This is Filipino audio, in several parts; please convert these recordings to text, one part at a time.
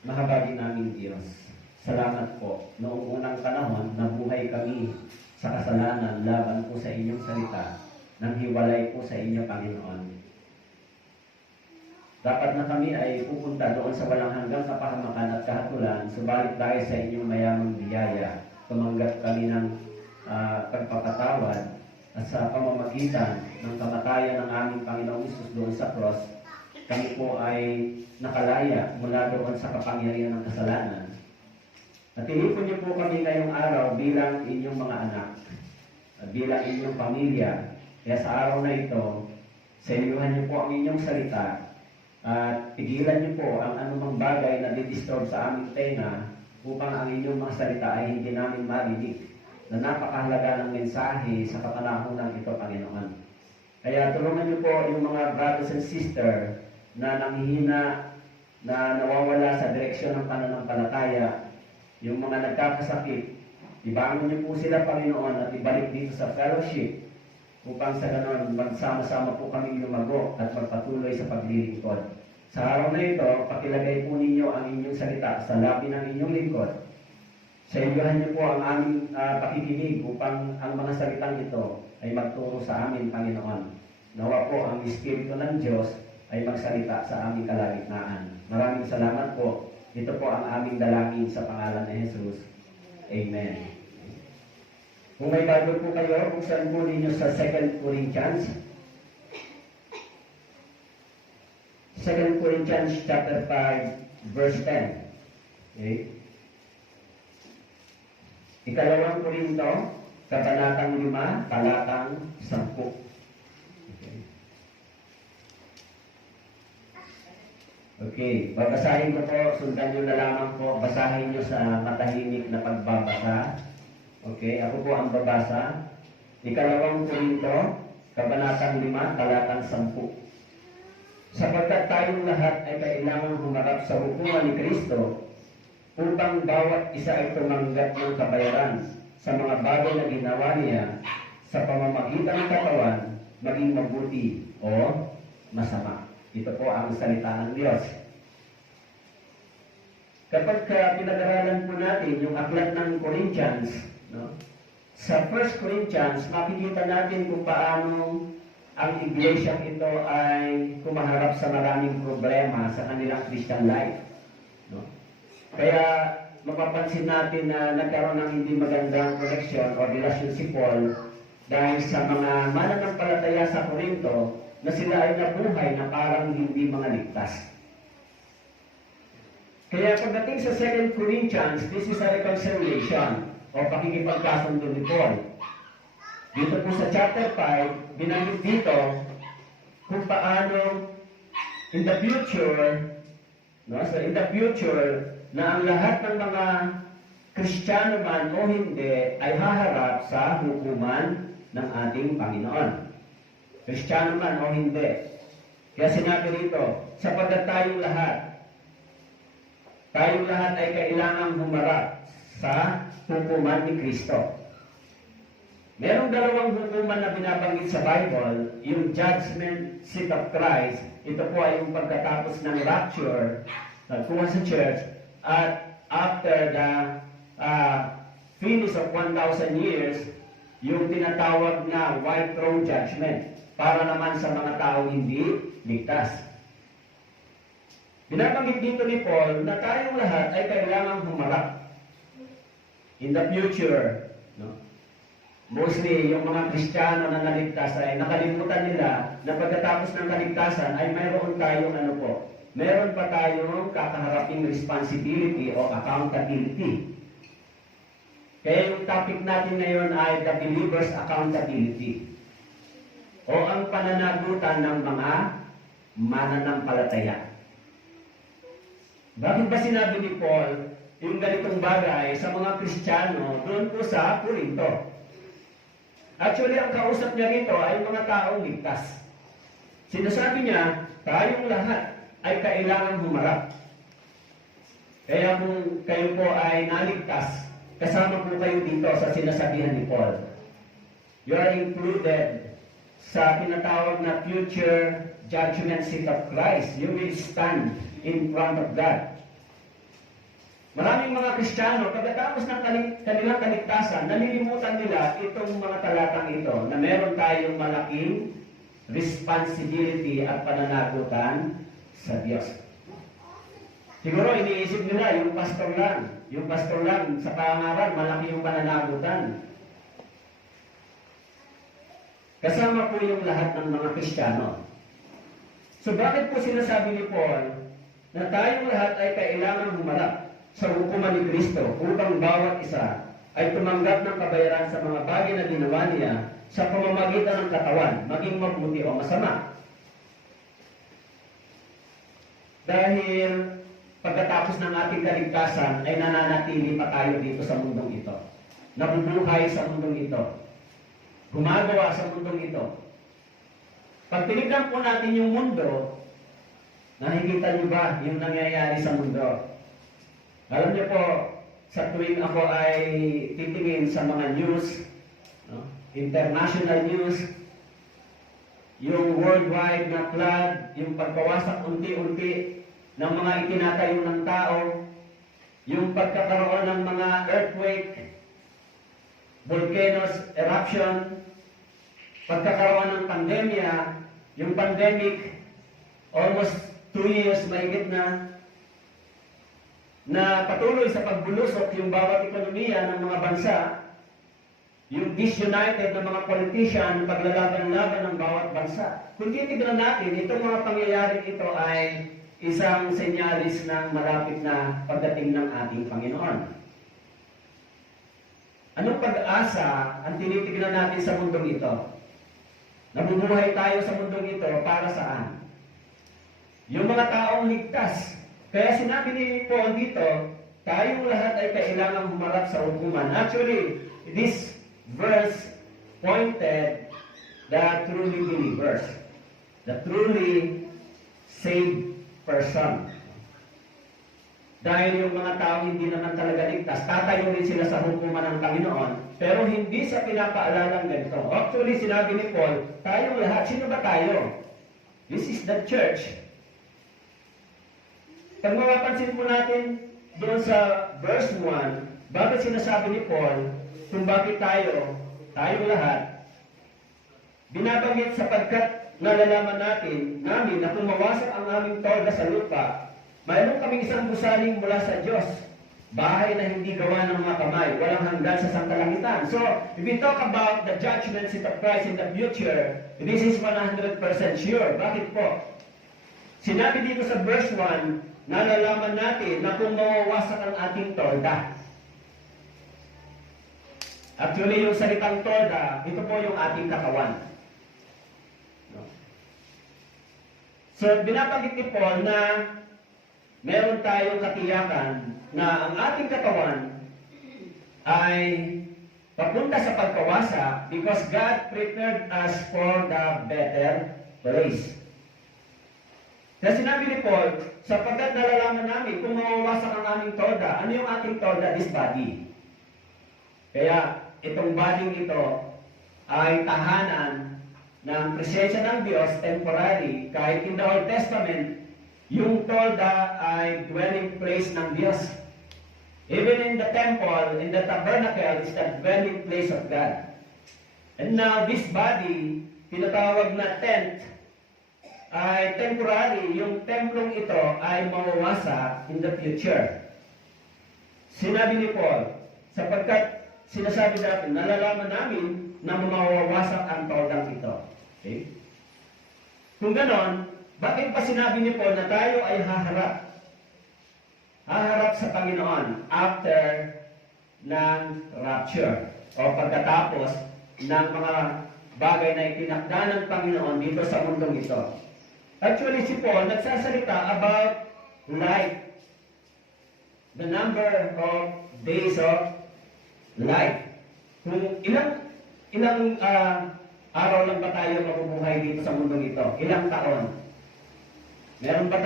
Mahabagin namin Diyos. Salamat po. Noong unang panahon, nabuhay kami sa kasalanan laban po sa inyong salita, nang hiwalay po sa inyo, Panginoon. Dapat na kami ay pupunta doon sa walang hanggang kapahamakan at kahatulan, subalit dahil sa inyong mayamang biyaya, tumanggap kami ng pagpapatawad at sa pamamagitan ng kamatayan ng aming Panginoong Hesus doon sa cross, kami po ay nakalaya mula doon sa kapangyarihan ng kasalanan. At tinipon niyo po kami ngayong araw bilang inyong mga anak, bilang inyong pamilya. Kaya sa araw na ito, selyuhan niyo po ang inyong salita at pigilan niyo po ang anumang bagay na didisturb sa aming tenga upang ang inyong mga salita ay hindi namin marinig, na napakahalaga ng mensahe sa kapanahonan ito, Panginoon. Kaya tulungan niyo po yung mga brothers and sisters na nanghihina, na nawawala sa direksyon ng pananampalataya, yung mga nagkakasakit, ibangon niyo po sila, Panginoon, at ibalik dito sa fellowship upang sa ganon magsama-sama po kami lumago at magpatuloy sa paglilingkod. Sa araw na ito, pakilagay po ninyo ang inyong salita sa labi ng inyong lingkod. Selyuhan niyo po ang aming pakikinig upang ang mga salitang ito ay magturo sa amin, Panginoon. Nawa po ang Espiritu ng Diyos ay magsalita sa aming kalagitnaan. Maraming salamat po. Ito po ang aming dalangin sa pangalan ni Jesus. Amen. Kung may bago po kayo, buksan po ninyo sa 2 Corinthians. 2 Corinthians chapter 5, verse 10. Okay? Ikalawang Korinto, kabanatang 5, talatang 10. Okay, babasahin ko po, sundan nyo na lamang po, basahin nyo sa matahimik na pagbabasa. Okay, ako po ang babasa. Ikalawang Korinto, kabanatang 5, talatang 10. Sapagkat tayong lahat ay kailangan humarap sa hukuman ni Kristo upang bawat isa ay tumanggap ng kabayaran sa mga bagay na ginawa niya sa pamamagitan ng katawan, maging mabuti o masama. Ito po ang salita ng Diyos. Kapag pinag-aralan po natin yung aklat ng Corinthians, no? Sa 1 Corinthians, makikita natin kung paano ang iglesia ito ay kumaharap sa maraming problema sa kanilang Christian life. No? Kaya mapapansin natin na nagkaroon ng hindi magandang connection o relasyon si Paul dahil sa mga mananampalataya sa Corinto na sila ay nabuhay na parang hindi mga ligtas. Kaya pagdating sa 2 Corinthians, this is a reconciliation o pakikipagkasundo ni Paul. Dito po sa chapter 5, binanggit dito kung paano in the future, no? So in the future, na ang lahat ng mga Kristiyano man o hindi ay haharap sa hukuman ng ating Panginoon. Kristiyano man o hindi. Kaya sinabi rito, sapagkat tayong lahat ay kailangang humarap sa hukuman ni Kristo. Merong dalawang hukuman na binabanggit sa Bible, yung judgment seat of Christ, ito po ay yung pagkatapos ng rapture, nagkuha sa church, at after the finish of 1,000 years, yung tinatawag na white throne judgment, para naman sa mga taong hindi ligtas. Binabanggit dito ni Paul na tayong lahat ay kailangang humarap in the future. No? Mostly, yung mga Kristiyano na naligtas ay nakalimutan nila na pagkatapos ng kaligtasan ay mayroon tayong meron pa tayong kakaharaping responsibility o accountability. Kaya yung topic natin ngayon ay the believer's accountability o ang pananagutan ng mga mananampalataya. Bakit ba sinabi ni Paul yung ganitong bagay sa mga Kristiyano doon po sa Corinto? Actually, ang kausap niya rito ay mga taong ligtas. Sinasabi niya, tayong lahat ay kailangan humarap. Kaya kung kayo po ay naligtas, kasama po kayo dito sa sinasabihan ni Paul. You are included sa tinatawag na future judgment seat of Christ. You will stand in front of God. Maraming mga Kristiyano, pagkatapos ng kanilang kaligtasan, nalilimutan nila itong mga talatang ito na meron tayong malaking responsibility at pananagutan sa Diyos. Siguro iniisip nila yung pastor lang sa pangaral, malaki yung pananagutan. Kasama po yung lahat ng mga Kristiyano. So bakit po sinasabi ni Paul na tayong lahat ay kailangan humarap sa hukuman ni Kristo upang bawat isa ay tumanggap ng kabayaran sa mga bagay na ginawa niya sa pamamagitan ng katawan, maging mabuti o masama. Dahil pagkatapos ng ating kaligtasan ay nananatili pa tayo dito sa mundong ito. Nabubuhay sa mundong ito. Gumagawa sa mundong ito. Pag tinignan po natin yung mundo, nakikita niyo ba yung nangyayari sa mundo? Alam niyo po, sa tuwing ako ay titingin sa mga news, no? International news, yung worldwide na flood, yung pagkawasak unti-unti ng mga itinatayo ng tao, yung pagkakaroon ng mga earthquake, volcanoes, eruption, pagkakaroon ng pandemya, yung pandemic, almost 2 years mahigit na patuloy sa pagbulusok yung bawat ekonomiya ng mga bansa, yung disunited ng mga politician, paglalaban-laban ng bawat bansa. Kung titignan natin, itong mga pangyayaring ito ay isang senyalis ng malapit na pagdating ng ating Panginoon. Anong pag-asa ang tinitignan natin sa mundong ito? Nabubuhay tayo sa mundong ito para saan? Yung mga taong ligtas. Kaya sinabi ni Paul dito, tayong lahat ay kailangang humarap sa hukuman. Actually, this verse pointed the truly believers, the truly saved person. Dahil yung mga tao hindi naman talaga ligtas, tatayo rin sila sa hukuman ng Panginoon, pero hindi sa pinapaalalang ganito. Actually, sinabi ni Paul, tayong lahat, sino ba tayo? This is the church. Pag mapapansin po natin doon sa verse 1, bakit sinasabi ni Paul kung bakit tayong lahat, binabanggit sapagkat nalalaman namin na kung mawasak ang aming tolda sa lupa, mayroon kaming isang gusaling mula sa Diyos, bahay na hindi gawa ng mga kamay, walang hanggan sa sangkalangitan. So, if we talk about the judgment seat of Christ in the future, this is 100% sure. Bakit po? Sinabi dito sa verse 1, nalalaman natin na kung mawawasak ang ating tolda. Actually, yung salitang tolda, ito po yung ating katawan. So, binabanggit ni Paul na meron tayong katiyakan na ang ating katawan ay papunta sa pagkawasak because God prepared us for the better place. Kaya sinabi ni Paul, sapagkat nalalaman namin kung mawawasak ang aming tolda, ano yung ating tolda? This body. Kaya itong body ito ay tahanan ng presensya ng Diyos, temporary. Kahit in the Old Testament, yung tolda ay dwelling place ng Diyos. Even in the temple, in the tabernacle, is the dwelling place of God. And now this body, tinatawag na tent, ay temporary. Yung templong ito ay mawawasak in the future. Sinabi ni Paul, sapagkat sinasabi natin, nalalaman namin na mawawasak ang toldang ito. Okay? Kung ganon, bakit pa sinabi ni Paul na tayo ay haharap? Haharap sa Panginoon after ng rapture o pagkatapos ng mga bagay na itinakda ng Panginoon dito sa mundong ito. Actually, si Paul nagsasalita about life. The number of days of life. Kung ilang araw lang ba tayo mabubuhay dito sa mundong ito? Ilang taon? Meron ba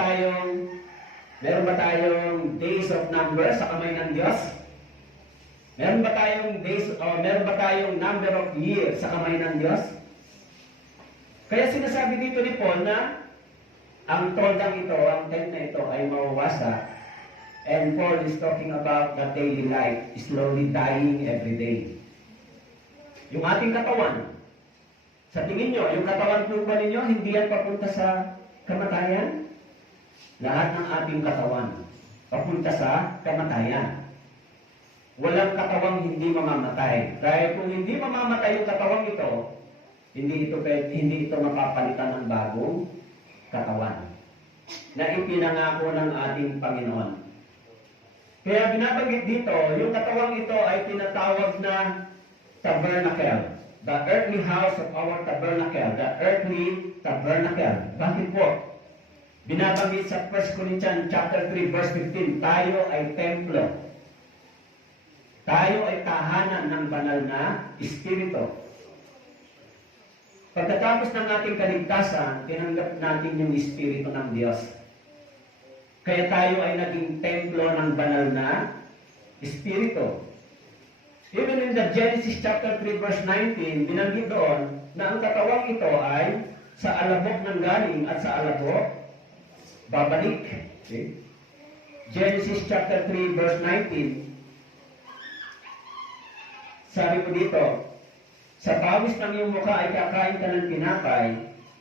tayong days of number sa kamay ng Diyos? Meron ba tayong number of years sa kamay ng Diyos? Kaya sinasabi dito ni Paul na ang toldang ito, ang tent na ito ay mawawasak. And Paul is talking about the daily life, slowly dying every day. Yung ating katawan, sa tingin nyo, yung katawan po ba ninyo, hindi yan papunta sa kamatayan? Lahat ng ating katawan, papunta sa kamatayan. Walang katawang hindi mamamatay. Dahil kung hindi mamamatay yung katawang ito, hindi ito mapapalitan ng bagong katawan na ipinangako ng ating Panginoon. Kaya binabanggit dito, yung katawang ito ay tinatawag na tabernacle. The earthly house of our tabernacle. The earthly tabernacle. Bakit po? Binabanggit sa 1 Corinthians chapter 3 verse 15, tayo ay templo. Tayo ay tahanan ng banal na Espiritu. Pagkatapos ng ating kaligtasan, tinanggap natin yung Espiritu ng Diyos. Kaya tayo ay naging templo ng banal na Espiritu. Even in the Genesis chapter 3 verse 19, binanggit doon na ang katawang ito ay sa alabok ng galing at sa alabok babalik. Okay? Genesis chapter 3 verse 19, sabi ko dito, sa pawis ng iyong mukha ay kakain ka ng tinapay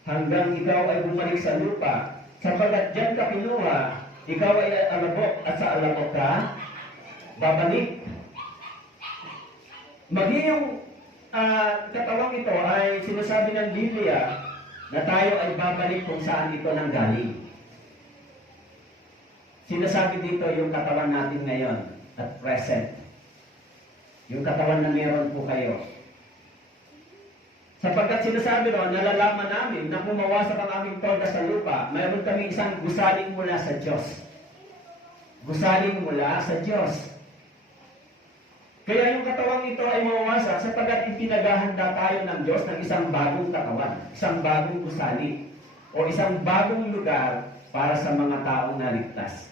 hanggang ikaw ay bumalik sa lupa. Sapagkat diyan ka kinuha, ikaw ay alabok at sa alabok ka babalik. Maging katawang ito ay sinasabi ng Biblia na tayo ay babalik kung saan ito nanggaling. Sinasabi dito yung katawan natin ngayon at present. Yung katawan na meron po kayo. Sapagkat sinasabi doon, nalalaman namin na pumawasak ang aming toga sa lupa, mayroon kami isang gusaling mula sa Diyos. Gusaling mula sa Diyos. Kaya yung katawang ito ay mawawasak sapagkat ipinagahanda tayo ng Diyos ng isang bagong katawan, isang bagong gusali, o isang bagong lugar para sa mga taong naligtas.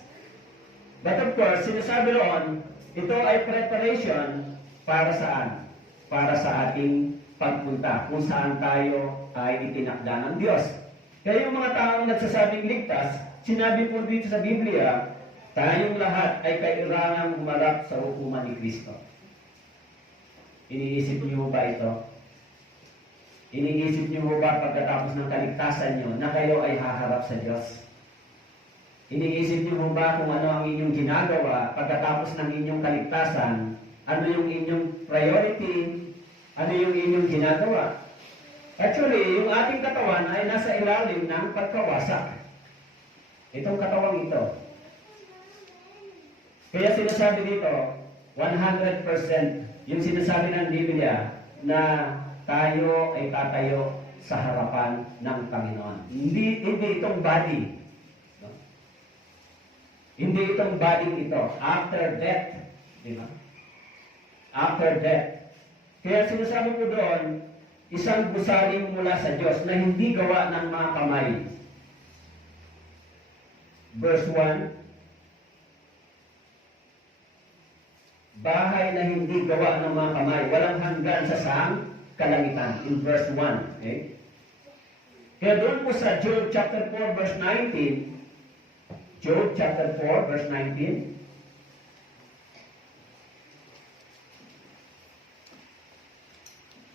But of course, sinasabi doon, ito ay preparation para saan? Para sa ating pagpunta, kung saan tayo ay itinakda ng Diyos. Kaya yung mga taong nagsasabing ligtas, sinabi po dito sa Biblia, tayong lahat ay kailangang humarap sa hukuman ni Kristo. Iniisip niyo ba ito? Iniisip niyo ba pagkatapos ng kaligtasan niyo na kayo ay haharap sa Diyos? Iniisip niyo ba kung ano ang inyong ginagawa pagkatapos ng inyong kaligtasan? Ano yung inyong priority? Ano yung inyong ginagawa? Actually, yung ating katawan ay nasa ilalim ng pagkawasak. Itong katawang ito. Kaya sinasabi dito, 100% yung sinasabi ng Biblia na tayo ay tatayo sa harapan ng Panginoon. Hindi itong body. No? Hindi itong body ito. After death. Di ba? After death. Kaya sinasabi ko doon, isang gusaling mula sa Diyos na hindi gawa ng mga kamay. Verse 1, bahay na hindi gawa ng mga kamay, walang hanggan sa kalangitan. In verse 1. Okay? Kaya doon po sa Job chapter 4 verse 19, Job chapter 4 verse 19,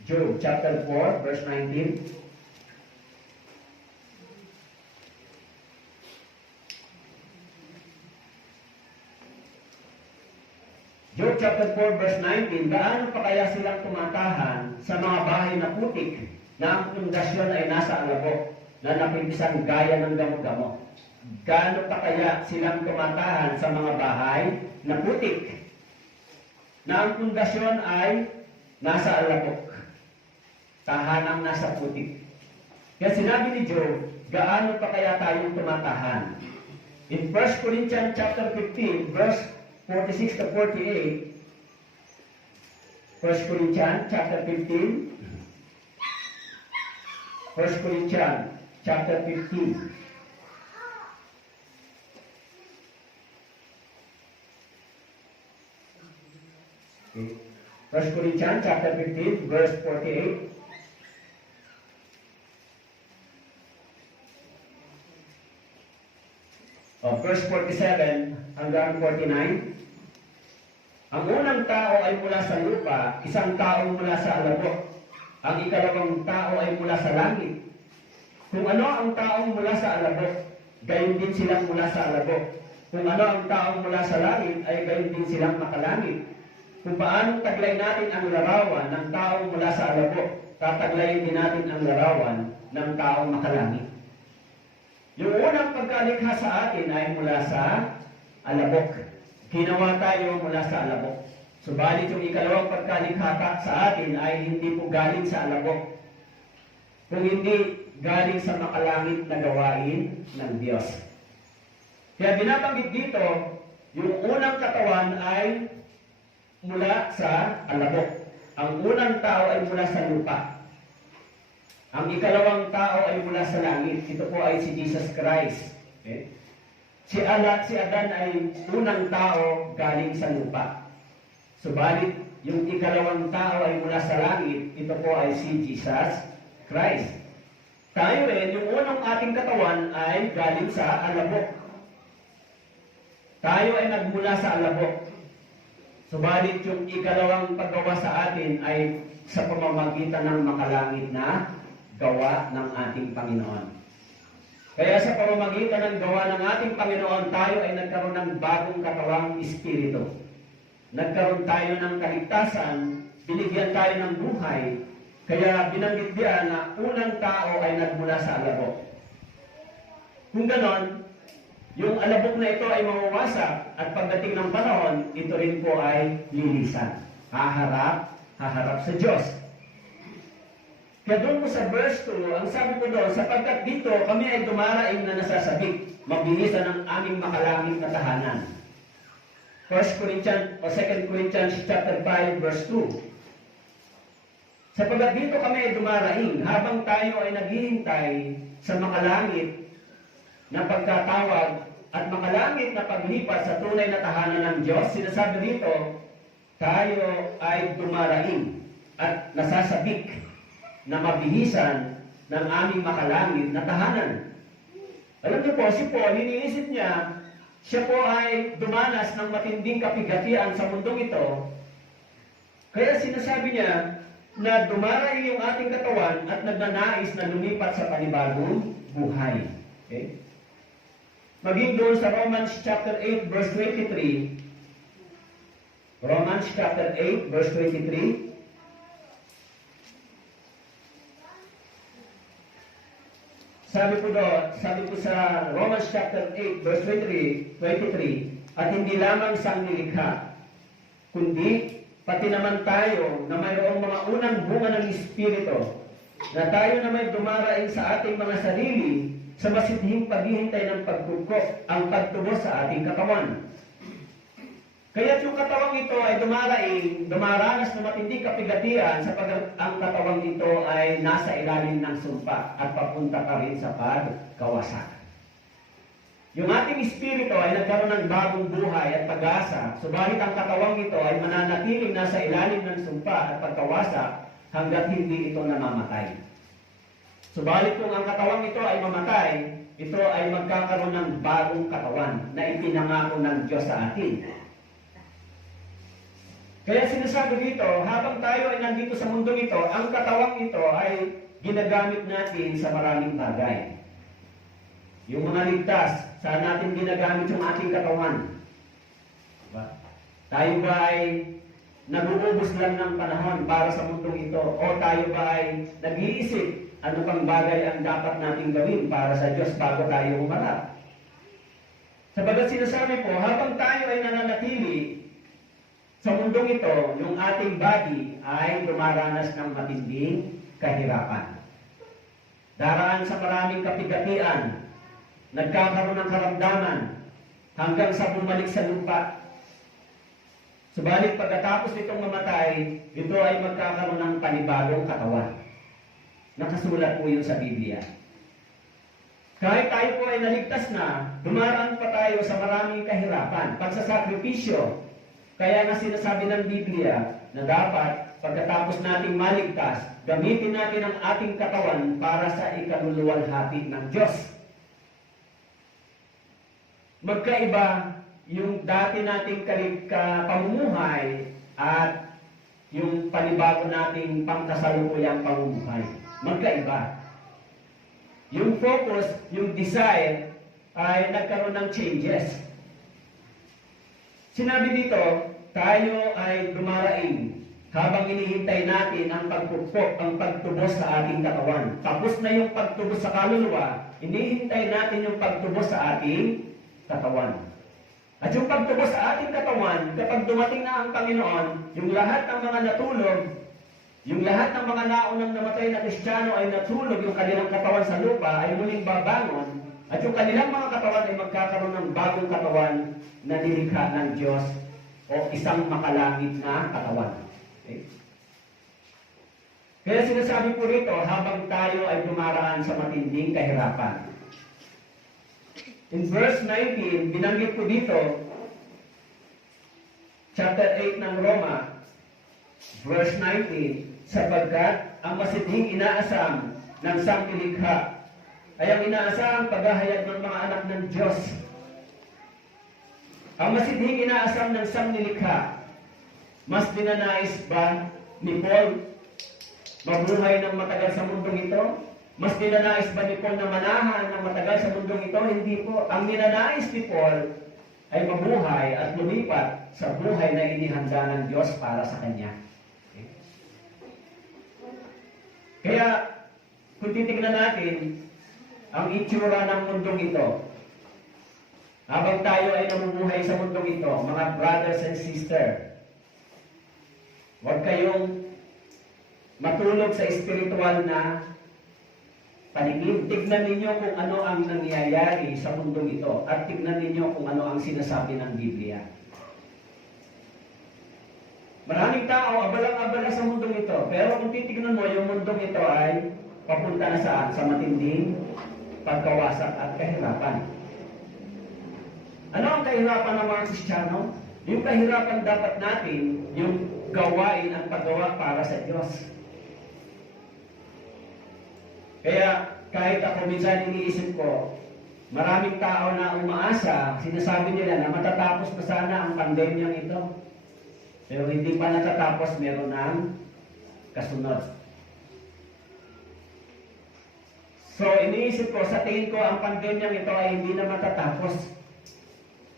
Job chapter 4 verse 19. Job chapter 4 verse 19, gaano pa kaya silang tumatahan sa mga bahay na putik na ang pundasyon ay nasa alabok na napipisang gaya ng damo-damo? Gaano pa kaya silang tumatahan sa mga bahay na putik na ang pundasyon ay nasa alabok? Tahanang nasa putik. Kaya sinabi ni Job, gaano pa kaya tayong tumatahan? In 1 Corinthians chapter 15, verse 46 to 48, 1 Corinthians chapter 15, 1 Corinthians chapter 15. Okay. 1 Corinthians chapter 15, verse 48. Verse 47, hanggang 49. Ang unang tao ay mula sa lupa, isang tao mula sa alabok. Ang ikalawang tao ay mula sa langit. Kung ano ang taong mula sa alabok, gayon din silang mula sa alabok. Kung ano ang taong mula sa langit, ay gayon din silang makalangit. Kung paanong taglay natin ang larawan ng taong mula sa alabok, tataglayin din natin ang larawan ng taong makalangit. Yung unang pagkalikha sa atin ay mula sa alabok. Ginawa tayo mula sa alabok. Subalit yung ikalawang pagkalikha sa atin ay hindi po galing sa alabok, kung hindi galing sa makalangit na gawain ng Diyos. Kaya binabanggit dito, yung unang katawan ay mula sa alabok. Ang unang tao ay mula sa lupa. Ang ikalawang tao ay mula sa langit. Ito po ay si Jesus Christ. Okay? Si Adan ay unang tao galing sa lupa. Subalit, yung ikalawang tao ay mula sa langit. Ito po ay si Jesus Christ. Tayo rin, yung unang ating katawan ay galing sa alabok. Tayo ay nagmula sa alabok. Subalit, yung ikalawang paggawa sa atin ay sa pamamagitan ng makalangit na gawa ng ating Panginoon. Kaya sa pamamagitan ng gawa ng ating Panginoon, tayo ay nagkaroon ng bagong katawang espiritu. Nagkaroon tayo ng kaligtasan, binigyan tayo ng buhay, kaya binanggit diyan na unang tao ay nagmula sa alabok. Kung ganon, yung alabok na ito ay mawawasak at pagdating ng panahon, ito rin po ay lilisan. Haharap sa Diyos. Kaya doon po sa verse 2, ang sabi ko doon, sapagkat dito kami ay dumaraing na nasasabik, mabilisan ang aming makalangit na tahanan. 1 Corinthians o 2 Corinthians chapter 5 verse 2. Sapagkat dito kami ay dumaraing, habang tayo ay naghihintay sa makalangit na pagkatawag at makalangit na paglipat sa tunay na tahanan ng Diyos, sinasabi dito, tayo ay dumaraing at nasasabik na mabihisan ng aming makalangit na tahanan. Alam niyo po, si Paul, iniisip niya, siya po ay dumanas ng matinding kapigatian sa mundong ito. Kaya sinasabi niya na dumaraing yung ating katawan at nagnanais na lumipat sa panibagong buhay. Okay? Maging doon sa Romans chapter 8 verse 23. Romans chapter 8 verse 23. Sabi po sa Romans chapter 8, verse 23, at hindi lamang sang nilikha, kundi pati naman tayo na mayroong mga unang bunga ng Espiritu, na tayo na may dumaraing sa ating mga sarili sa masidhing paghihintay ng pagkukop, ang pagtubos sa ating katawan. Kaya yung katawang ito ay dumaranas ng matinding kapigatian sapagkat ang katawang ito ay nasa ilalim ng sumpa at papunta pa rin sa pagkawasak. Yung ating espiritu ay nagkaroon ng bagong buhay at pag-asa, subalit ang katawang ito ay mananatiling nasa ilalim ng sumpa at pagkawasak hanggat hindi ito namamatay. Subalit kung ang katawang ito ay mamatay, ito ay magkakaroon ng bagong katawan na ipinangako ng Diyos sa atin. Kaya sinasabi dito, habang tayo ay nandito sa mundong ito, ang katawang ito ay ginagamit natin sa maraming bagay. Yung mga ligtas, saan natin ginagamit yung ating katawan? Diba? Tayo ba ay nag-uubos lang ng panahon para sa mundong ito? O tayo ba ay nag-iisip ano pang bagay ang dapat nating gawin para sa Diyos bago tayo humarap? Sabagat sinasabi po, habang tayo ay nananatili sa mundong ito, yung ating body ay dumaranas ng matinding kahirapan. Daraan sa maraming kapigatian, nagkakaroon ng karamdaman, hanggang sa bumalik sa lupa. Subalit pagkatapos nitong mamatay, ito ay magkakaroon ng panibagong katawan. Nakasulat po yun sa Biblia. Kahit tayo po ay naligtas na, dumaraan pa tayo sa maraming kahirapan, pagsasakripisyo. Kaya nga sinasabi ng Biblia na dapat pagkatapos nating maligtas, gamitin natin ang ating katawan para sa ikaluluwalhati ng Diyos. Magkaiba yung dati nating pamumuhay at yung panibago nating pangkasalukuyang pamumuhay. Magkaiba. Yung focus, yung desire, ay nagkaroon ng changes. Sinabi dito, tayo ay dumaraing habang inihintay natin ang pagtubos sa ating katawan. Tapos na yung pagtubos sa kaluluwa, inihintay natin yung pagtubos sa ating katawan. At yung pagtubos sa ating katawan, kapag dumating na ang Panginoon, yung lahat ng mga natulog, yung lahat ng mga naunang namatay na Kristiyano ay natulog, yung kanilang katawan sa lupa ay muling babangon, at yung kanilang mga katawan ay magkakaroon ng bagong katawan na nilikha ng Diyos o isang makalangit na katawan. Okay? Kaya sinasabi po rito, habang tayo ay dumaraan sa matinding kahirapan. In verse 19, binanggit ko dito, chapter 8 ng Roma, verse 19, sapagkat ang masidhing inaasam ng sangnilikha ay ang inaasam paghahayag ng mga anak ng Diyos. Ang masidhing inaasam ng sangnilikha, mas dinanais ba ni Paul mabuhay ng matagal sa mundong ito? Mas dinanais ba ni Paul na manahan ng matagal sa mundong ito? Hindi po. Ang ninanais ni Paul ay mabuhay at lumipat sa buhay na inihanda ng Diyos para sa kanya. Okay? Kaya, kung titignan natin ang itsura ng mundong ito, habang tayo ay namumuhay sa mundong ito, mga brothers and sisters, huwag kayong matulog sa espiritual na paningin. Tignan ninyo kung ano ang nangyayari sa mundong ito at tignan ninyo kung ano ang sinasabi ng Biblia. Maraming tao abalang-abala sa mundong ito, pero kung titignan mo, yung mundong ito ay papunta na saan? Sa matinding pagkawasak at kahirapan. Ano ang kahirapan ng mga Kristiyano? Yung kahirapan dapat natin, yung gawain ang paggawa para sa Diyos. Kaya kahit ako minsan iniisip ko, maraming tao na umaasa, sinasabi nila na matatapos na sana ang pandemyang ito. Pero hindi pa natatapos, meron ng kasunod. So iniisip ko, sa tingin ko ang pandemyang ito ay hindi na matatapos.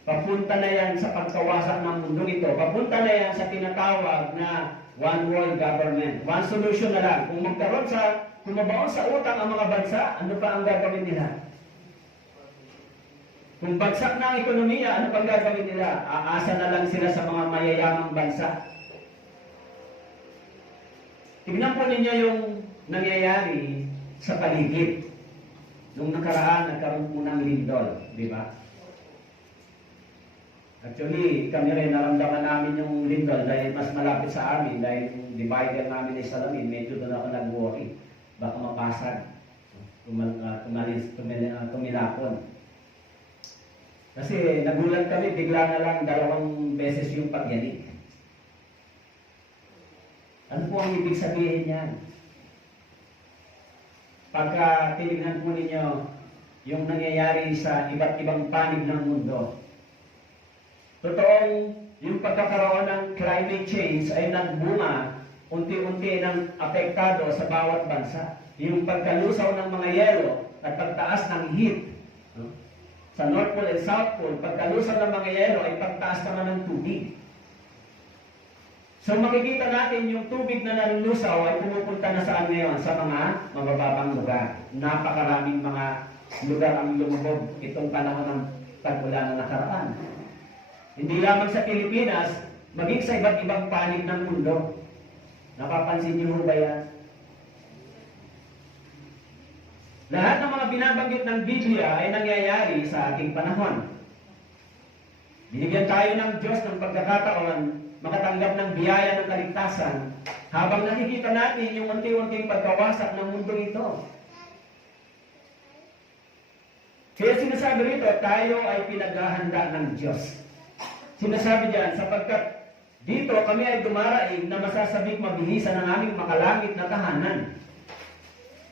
Papunta na yan sa pagkawasak ng mundong ito. Papunta na yan sa tinatawag na one world government. One solution na lang. Kung mabaon sa utang ang mga bansa, ano pa ang gagawin nila? Kung bagsak na ang ekonomiya, ano pang gagawin nila? Aasa na lang sila sa mga mayayamang bansa. Tignan po ninyo yung nangyayari sa paligid. Nung nakaraan, nagkaroon po ng lindol, di ba? Actually, kami rin naramdaman namin yung lindol dahil mas malapit sa amin, dahil yung divider namin ay salamin, medyo doon ako nag-worry. Baka mapasag. Tumilapon. Kasi nagulat kami, bigla na lang 2 beses yung pagyanig. Ano po ang ibig sabihin yan? Pagka tinignan po ninyo yung nangyayari sa iba't ibang panig ng mundo, totoong yung pagkakaroon ng climate change ay nagbunga, unti-unti ng apektado sa bawat bansa. Yung pagkalusaw ng mga yelo at pagtaas ng heat, no? Sa North Pole and South Pole, pagkalusaw ng mga yelo ay pagtaas naman ng tubig. So makikita natin yung tubig na nalulusaw ay pumupunta na saan ngayon? Sa mga mabababang lugar. Napakaraming mga lugar ang lumubog itong panahon ng tag-ulan na nakaraan. Hindi lamang sa Pilipinas, maging sa iba't ibang panig ng mundo. Napapansin niyo ba yan? Lahat ng mga binabanggit ng Biblia ay nangyayari sa ating panahon. Binigyan tayo ng Diyos ng pagkakataon makatanggap ng biyaya ng kaligtasan habang nakikita natin yung unti-unting pagkawasak ng mundo ito. Kaya sinasabi rito, tayo ay pinaghahanda ng Diyos. Sinasabi diyan, sapagkat dito kami ay dumaraing na masasabik mabilisan ang aming makalangit na tahanan.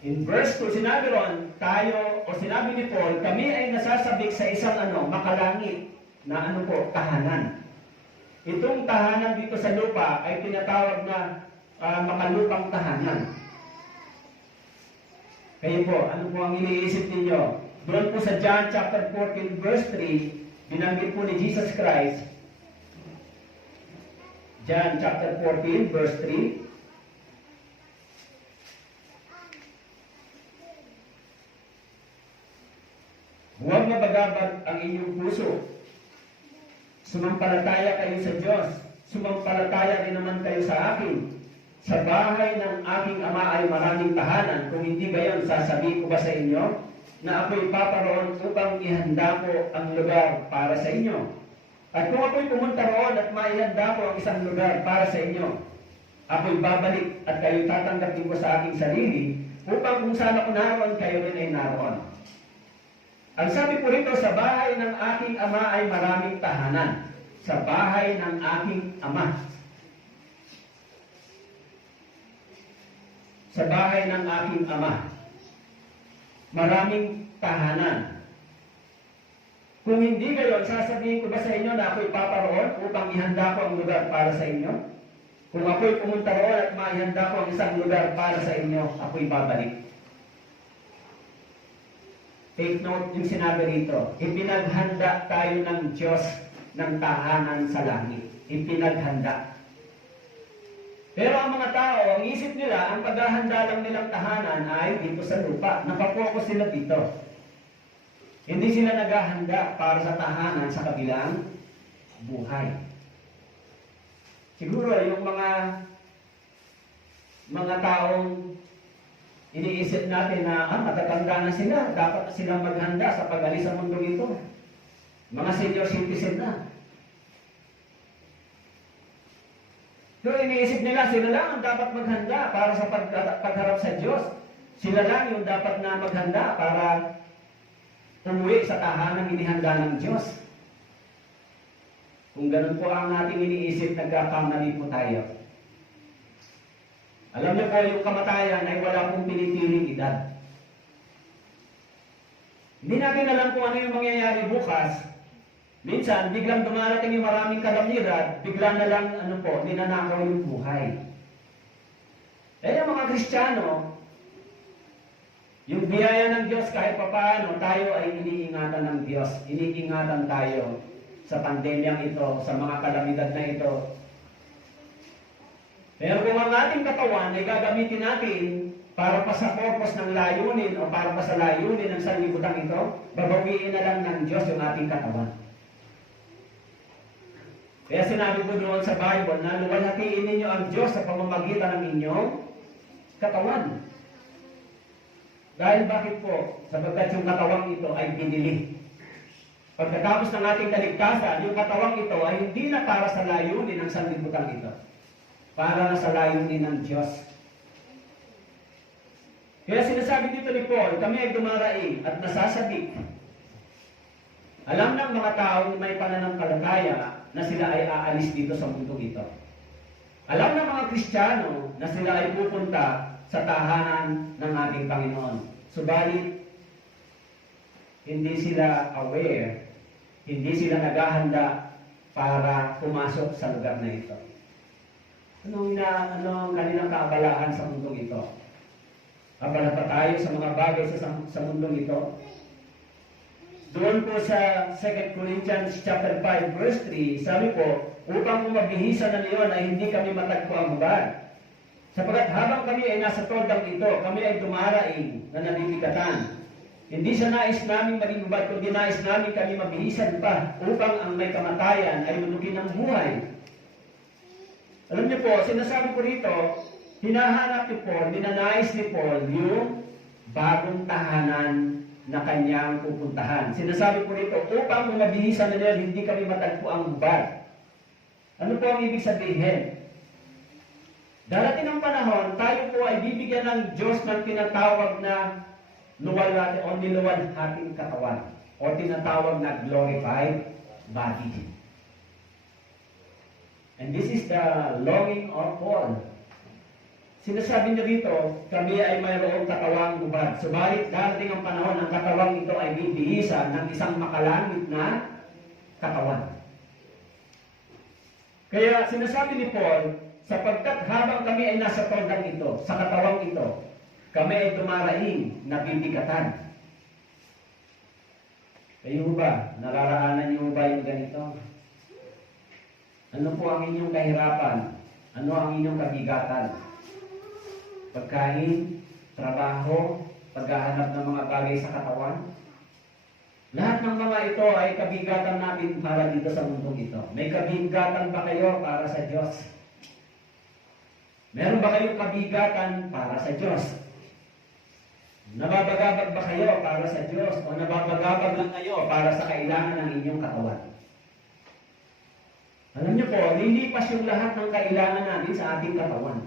In verse 2, sinabi ron, tayo, o sinabi ni Paul, kami ay nasasabik sa isang makalangit na ano po, tahanan. Itong tahanan dito sa lupa ay tinatawag na makalupang tahanan. Kayo po, ano po ang iniisip ninyo? Doon po sa John chapter 14 verse 3, binanggit po ni Jesus Christ. John chapter 14 verse 3. Huwag mabagabag ang inyong puso. Sumampalataya kayo sa Diyos. Sumampalataya rin naman kayo sa akin. Sa bahay ng aking ama ay maraming tahanan. Kung hindi gayon, sasabihin ko ba sa inyo na ako'y paparoon upang ihanda ko ang lugar para sa inyo? At kung ako'y pumunta roon at maihanda ko ang isang lugar para sa inyo, ako'y babalik at kayo tatanggapin ko sa aking sarili upang kung saan ako naroon, kayo rin ay naroon. Ang sabi po rito, sa bahay ng aking ama ay maraming tahanan. Sa bahay ng aking ama. Sa bahay ng aking ama. Maraming tahanan. Kung hindi gayon, sasabihin ko ba sa inyo na ako'y paparoon upang ihanda ko ang lugar para sa inyo? Kung ako'y pumunta roon at maihanda ko ang isang lugar para sa inyo, ako'y babalik. Take note yung sinabi rito. Ipinaghanda tayo ng Diyos ng tahanan sa langit. Ipinaghanda. Pero ang mga tao, ang isip nila, ang paghahanda lang nilang tahanan ay dito sa lupa. Nakapokus sila dito. Hindi sila naghahanda para sa tahanan sa kabilang buhay. Siguro yung mga taong iniisip natin na matatanda na sila, dapat na silang maghanda sa pag-alis sa mundong ito. Mga senior citizen na. Pero iniisip nila, sila lang ang dapat maghanda para sa pagharap sa Diyos. Sila lang yung dapat na maghanda para umuwi sa tahanang inihanda ng Diyos. Kung ganun po ang ating iniisip, nagkakamali po tayo. Alam niyo po, yung kamatayan ay wala pong pinipiling edad. Hindi natin alam kung ano yung mangyayari bukas. Minsan, biglang dumarating yung maraming kalamidad, bigla na lang, ninanakaw yung buhay. Kaya mga Kristiyano, yung biyaya ng Diyos kahit papaano, tayo ay iniingatan ng Diyos. Iniingatan tayo sa pandemyang ito, sa mga kalamidad na ito. Pero kung ang ating katawan ay gagamitin natin para pa sa purpose ng layunin o para pa sa layunin ng sanlibutan ito, babawiin na lang ng Diyos yung ating katawan. Kaya sinabi ko doon sa Bible na luwalhatiin ninyo ang Diyos sa pamamagitan ng inyong katawan. Dahil bakit po? Sapagkat yung katawang ito ay binili. Pagkatapos ng ating kaligtasan, yung katawang ito ay hindi na para sa layunin ng sanlibutan ito. Para na sa layunin ng Diyos. Kaya sinasabi dito ni Paul, kami ay dumaraing at nasasabik. Alam ng mga taong may pananampalataya na sila ay aalis dito sa mundo ito. Alam ng mga Kristiyano na sila ay pupunta sa tahanan ng ating Panginoon. Subalit, hindi sila aware, hindi sila naghahanda para pumasok sa lugar na ito. Ano ang kanilang kaabalahan sa mundong ito? Abala pa tayo sa mga bagay sa mundong ito? Doon po sa 2 Corinthians chapter 5 verse 3, sabi po, upang mabihisan na niyon ay hindi kami matagpo ang hubad. Sapagat habang kami ay nasa toldang ito, kami ay dumaraing na nabibigatan. Hindi sa nais namin maging hubad, kundi nais namin kami mabihisan pa upang ang may kamatayan ay manukin ng buhay. Alam niyo po, sinasabi ko rito, hinahanap ni Paul, ninanais ni Paul yung bagong tahanan na kanyang pupuntahan. Sinasabi ko rito, upang mabihisan na nila, hindi kami matagpo ang hubad. Ano po ang ibig sabihin? Darating ang panahon, tayo po ay bibigyan ng Diyos ng tinatawag na niluwalhating katawan o tinatawag na glorified body. And this is the longing of Paul. Sinasabi niya dito, kami ay mayroong katawang hubad. Subalit darating ang panahon, ang katawang ito ay bibihisan ng isang makalangit na katawan. Kaya sinasabi ni Paul, sapagkat habang kami ay nasa tordang ito, sa katawang ito, kami ay dumaraing na bibigatan. Kayo ba? Nararaanan niyo ba yung ganito? Ano po ang inyong kahirapan? Ano ang inyong kabigatan? Pagkain, trabaho, paghahanap ng mga bagay sa katawan? Lahat ng mga ito ay kabigatan natin para dito sa mundong ito. May kabigatan ba kayo para sa Diyos? Meron ba kayong kabigatan para sa Diyos? Nababagabag ba kayo para sa Diyos? O nababagabag lang kayo para sa kailangan ng inyong katawan? Alam niyo po, lilipas yung lahat ng kailangan natin sa ating katawan.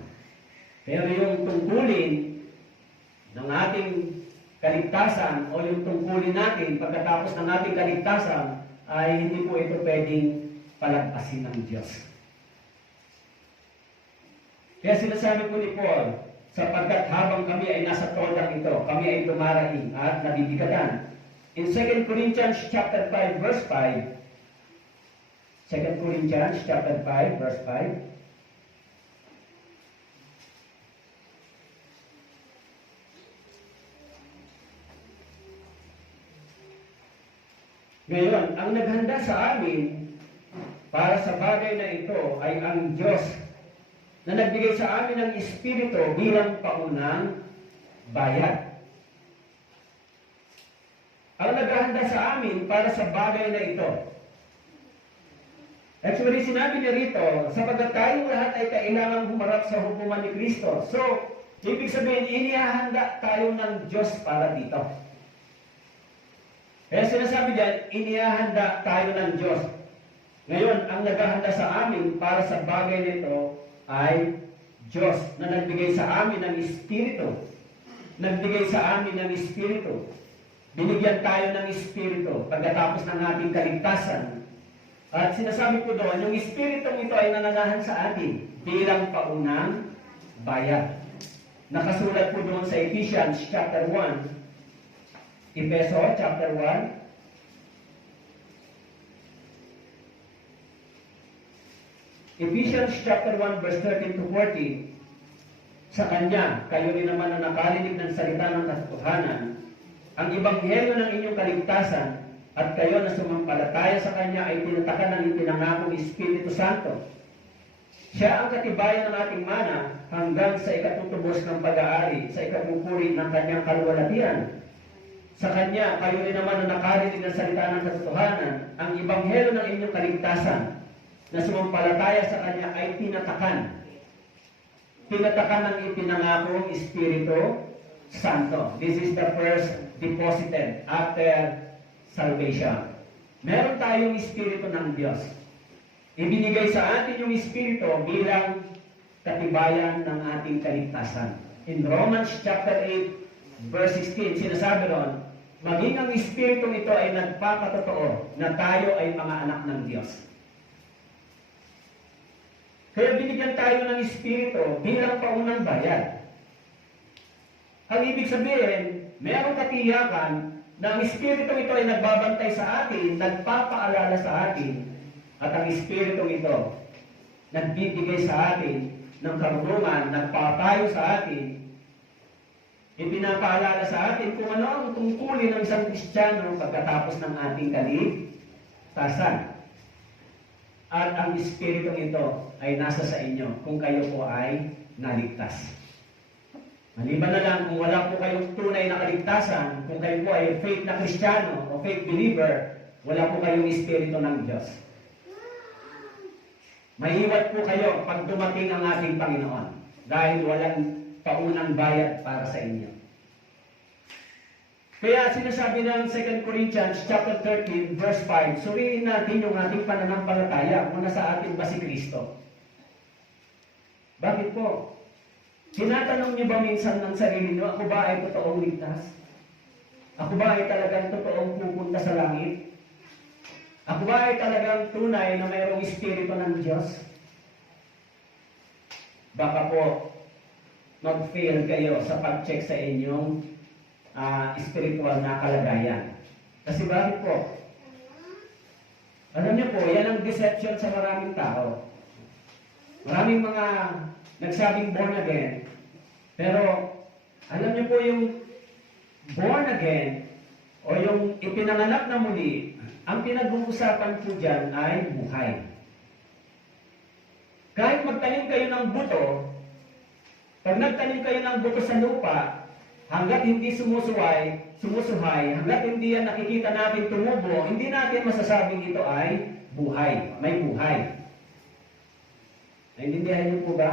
Pero yung tungkulin ng ating kaligtasan o yung tungkulin natin pagkatapos ng ating kaligtasan ay hindi po ito pwedeng palagpasin ng Diyos. Kaya sinasabi po ni Paul, sapagkat habang kami ay nasa tordang ito, kami ay dumaraing at nabibigatan. In 2 Corinthians chapter 5 verse 5, 2 Corinthians chapter 5 verse 5, ngayon, ang naghanda sa amin para sa bagay na ito ay ang Diyos na nagbigay sa amin ng Espiritu bilang paunang bayad. Ang naghanda sa amin para sa bagay na ito. Actually, sinabi niya rito, sapagkat tayong lahat ay kailangang humarap sa hukuman ni Kristo. So, ibig sabihin, inihahanda tayo ng Diyos para dito. Kaya sinasabi diyan, inihahanda tayo ng Diyos. Ngayon, ang naghahanda sa amin para sa bagay nito ay Diyos na nagbigay sa amin ng Espiritu. Nagbigay sa amin ng Espiritu. Binigyan tayo ng Espiritu pagkatapos ng ating kaligtasan. At sinasabi ko doon, yung Espiritu ito ay nananahan sa atin bilang paunang bayad. Nakasulat po doon sa Ephesians chapter 1, Efeso chapter 1, Ephesians chapter 1 verse 13 to 14, sa Kanya, kayo rin naman na nakarinig ng salita ng katotohanan, ang ebanghelyo ng inyong kaligtasan, at kayo na sumampalataya sa Kanya ay tinatakan ng ipinangakong Espiritu Santo. Siya ang katibayan ng ating mana hanggang sa ikatutubos ng pag-aari, sa ikapupuri ng Kanyang kaluwalhatian. Sa Kanya, kayo rin naman na nakarinig ng salita ng katotohanan, ang ebanghelyo ng inyong kaligtasan, na sumampalataya sa Kanya ay tinatakan. Tinatakan ng ipinangakong Espiritu Santo. This is the first deposited after salvation. Meron tayong Espiritu ng Diyos. Ibinigay sa atin yung Espiritu bilang katibayan ng ating kaligtasan. In Romans chapter 8, verse 16, sinasabi ron, maging ang Espiritu ito ay nagpapatotoo na tayo ay mga anak ng Diyos. Kaya binigyan tayo ng Espiritu bilang paunang bayad. Ang ibig sabihin, mayroong katiyakan na ang Espiritu ito ay nagbabantay sa atin, nagpapaalala sa atin, at ang Espiritu ito nagbibigay sa atin ng karunungan, nagpapayo sa atin, ipinapaalala sa atin kung ano ang tungkulin ng isang Kristiyano pagkatapos ng ating kaligtasan. At ang Espiritu ito ay nasa sa inyo kung kayo po ay naligtas. Maliban na lang kung wala po kayong tunay na kaligtasan, kung kayo po ay faith na Kristiyano o faith believer, wala po kayong Espiritu ng Diyos. Maiiwat po kayo pag dumating ang ating Panginoon dahil walang paunang bayad para sa inyo. Kaya sinasabi ng 2 Corinthians chapter 13 verse 5, suriin natin yung ating pananampalataya kung nasa atin ba si Kristo. Bakit po? Tinatanong niyo ba minsan ng sarili niyo, ako ba ay totoong ligtas? Ako ba ay talagang totoong pupunta sa langit? Ako ba ay talagang tunay na mayroong Espiritu ng Diyos? Baka po mag-fail kayo sa pag-check sa inyong spiritual na kalagayan. Kasi bakit po? Alam niyo po, yan ang deception sa maraming tao. Maraming mga nagsabing born again, pero alam niyo po yung born again o yung ipinanganak na muli, ang pinag-uusapan po dyan ay buhay. Kahit magtanim kayo ng buto, pag nagtanim kayo ng buto sa lupa, hanggat hindi sumusuhay, hanggat hindi yan nakikita natin tumubo, hindi natin masasabing ito ay buhay, may buhay. Naintindihan niyo po ba?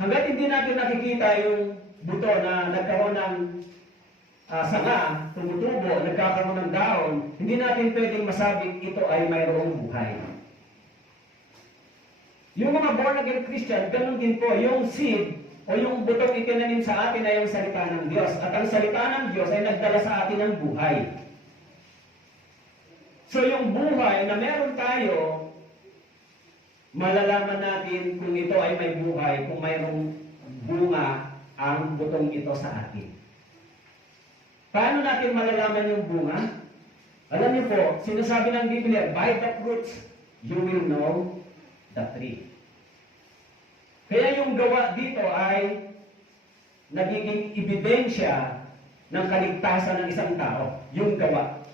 Hanggat hindi natin nakikita yung buto na nagkaroon ng sanga, tumutubo, nagkakaroon ng daon, hindi natin pwedeng masabing ito ay mayroong buhay. Yung mga born again Christian, ganun din po, yung seed o yung butong itinanim sa atin ay yung salita ng Diyos. At ang salita ng Diyos ay nagdala sa atin ng buhay. So yung buhay na meron tayo, malalaman natin kung ito ay may buhay, kung mayroong bunga ang butong ito sa atin. Paano natin malalaman yung bunga? Alam niyo po, sinasabi ng Biblia, by the fruits, you will know the tree. Kaya yung gawa dito ay nagiging ebidensya ng kaligtasan ng isang tao. Yung gawa.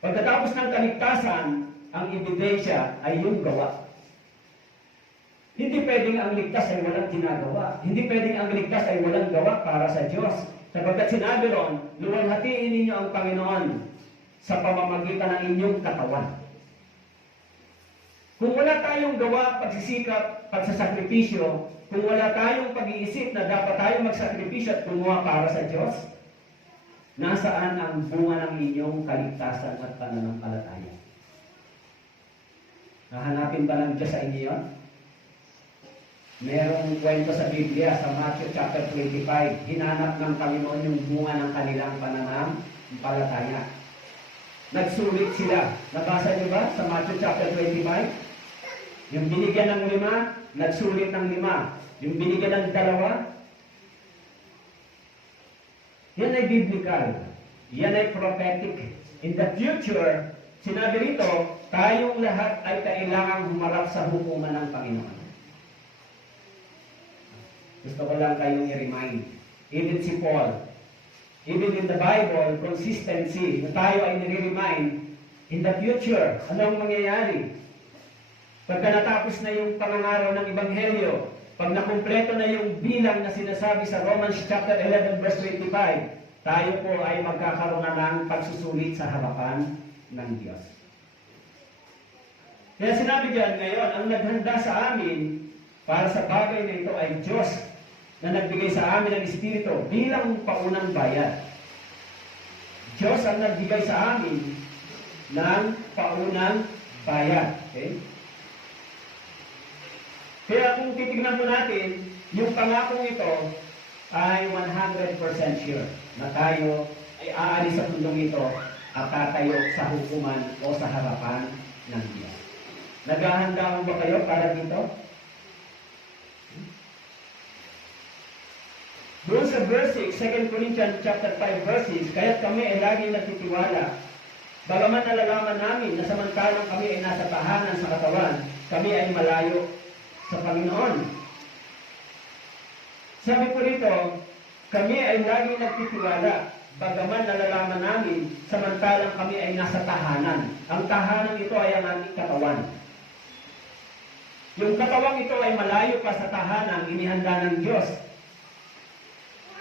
Pagkatapos ng kaligtasan, ang ebidensya ay yung gawa. Hindi pwedeng ang ligtas ay walang ginagawa. Hindi pwedeng ang ligtas ay walang gawa para sa Diyos. Sapagkat sinabi ron, luwalhatiin ninyo ang Panginoon sa pamamagitan ng inyong katawan. Kung wala tayong gawa, pagsisikap, pagsasakripisyo, kung wala tayong pag-iisip na dapat tayo magsakripisyo at gumawa para sa Diyos, nasaan ang bunga ng inyong kaligtasan at pananampalataya? Hahanapin ba ng Diyos sa inyo yun? Merong kwento sa Biblia, sa Matthew chapter 25, hinanap ng Panginoon yung bunga ng kanilang pananampalataya. Nagsulit sila. Nabasa niyo ba sa Matthew chapter 25? Yung binigyan ng 5, nagsulit ng 5. Yung binigyan ng 2, yan ay biblical. Yan ay prophetic. In the future, sinabi rito, tayong lahat ay kailangang humarap sa hukuman ng Panginoon. Gusto ko lang kayong i-remind. Even si Paul, even in the Bible, consistency, na tayo ay nire-remind, in the future, anong mangyayari? Pagka natapos na yung pangangaraw ng Ebanghelyo, pag nakumpleto na yung bilang na sinasabi sa Romans chapter 11 verse 25, tayo po ay magkakaroon na ng pagsusulit sa harapan ng Diyos. Kaya sinabi diyan ngayon, ang naghanda sa amin para sa bagay na ito ay Diyos na nagbigay sa amin ng Espiritu bilang paunang bayad. Diyos ang nagbigay sa amin ng paunang bayad. Okay? Kaya kung titignan mo natin, yung pangakong ito ay 100% sure na tayo ay aalis sa mundong ito at tatayo sa hukuman o sa harapan ng Diyos. Naghahanda mo ba kayo para dito? Doon sa verse 6, 2 Corinthians chapter 5 verse 6, kaya't kami ay laging nagtitiwala. Bagaman nalalaman namin na samantalang kami ay nasa tahanan sa katawan, kami ay malayo sa Panginoon. Sabi ko rito, kami ay laging nagtitiwala. Bagaman nalalaman namin, samantalang kami ay nasa tahanan. Ang tahanan ito ay ang ating katawan. Yung katawang ito ay malayo pa sa tahanan, inihanda ng Diyos.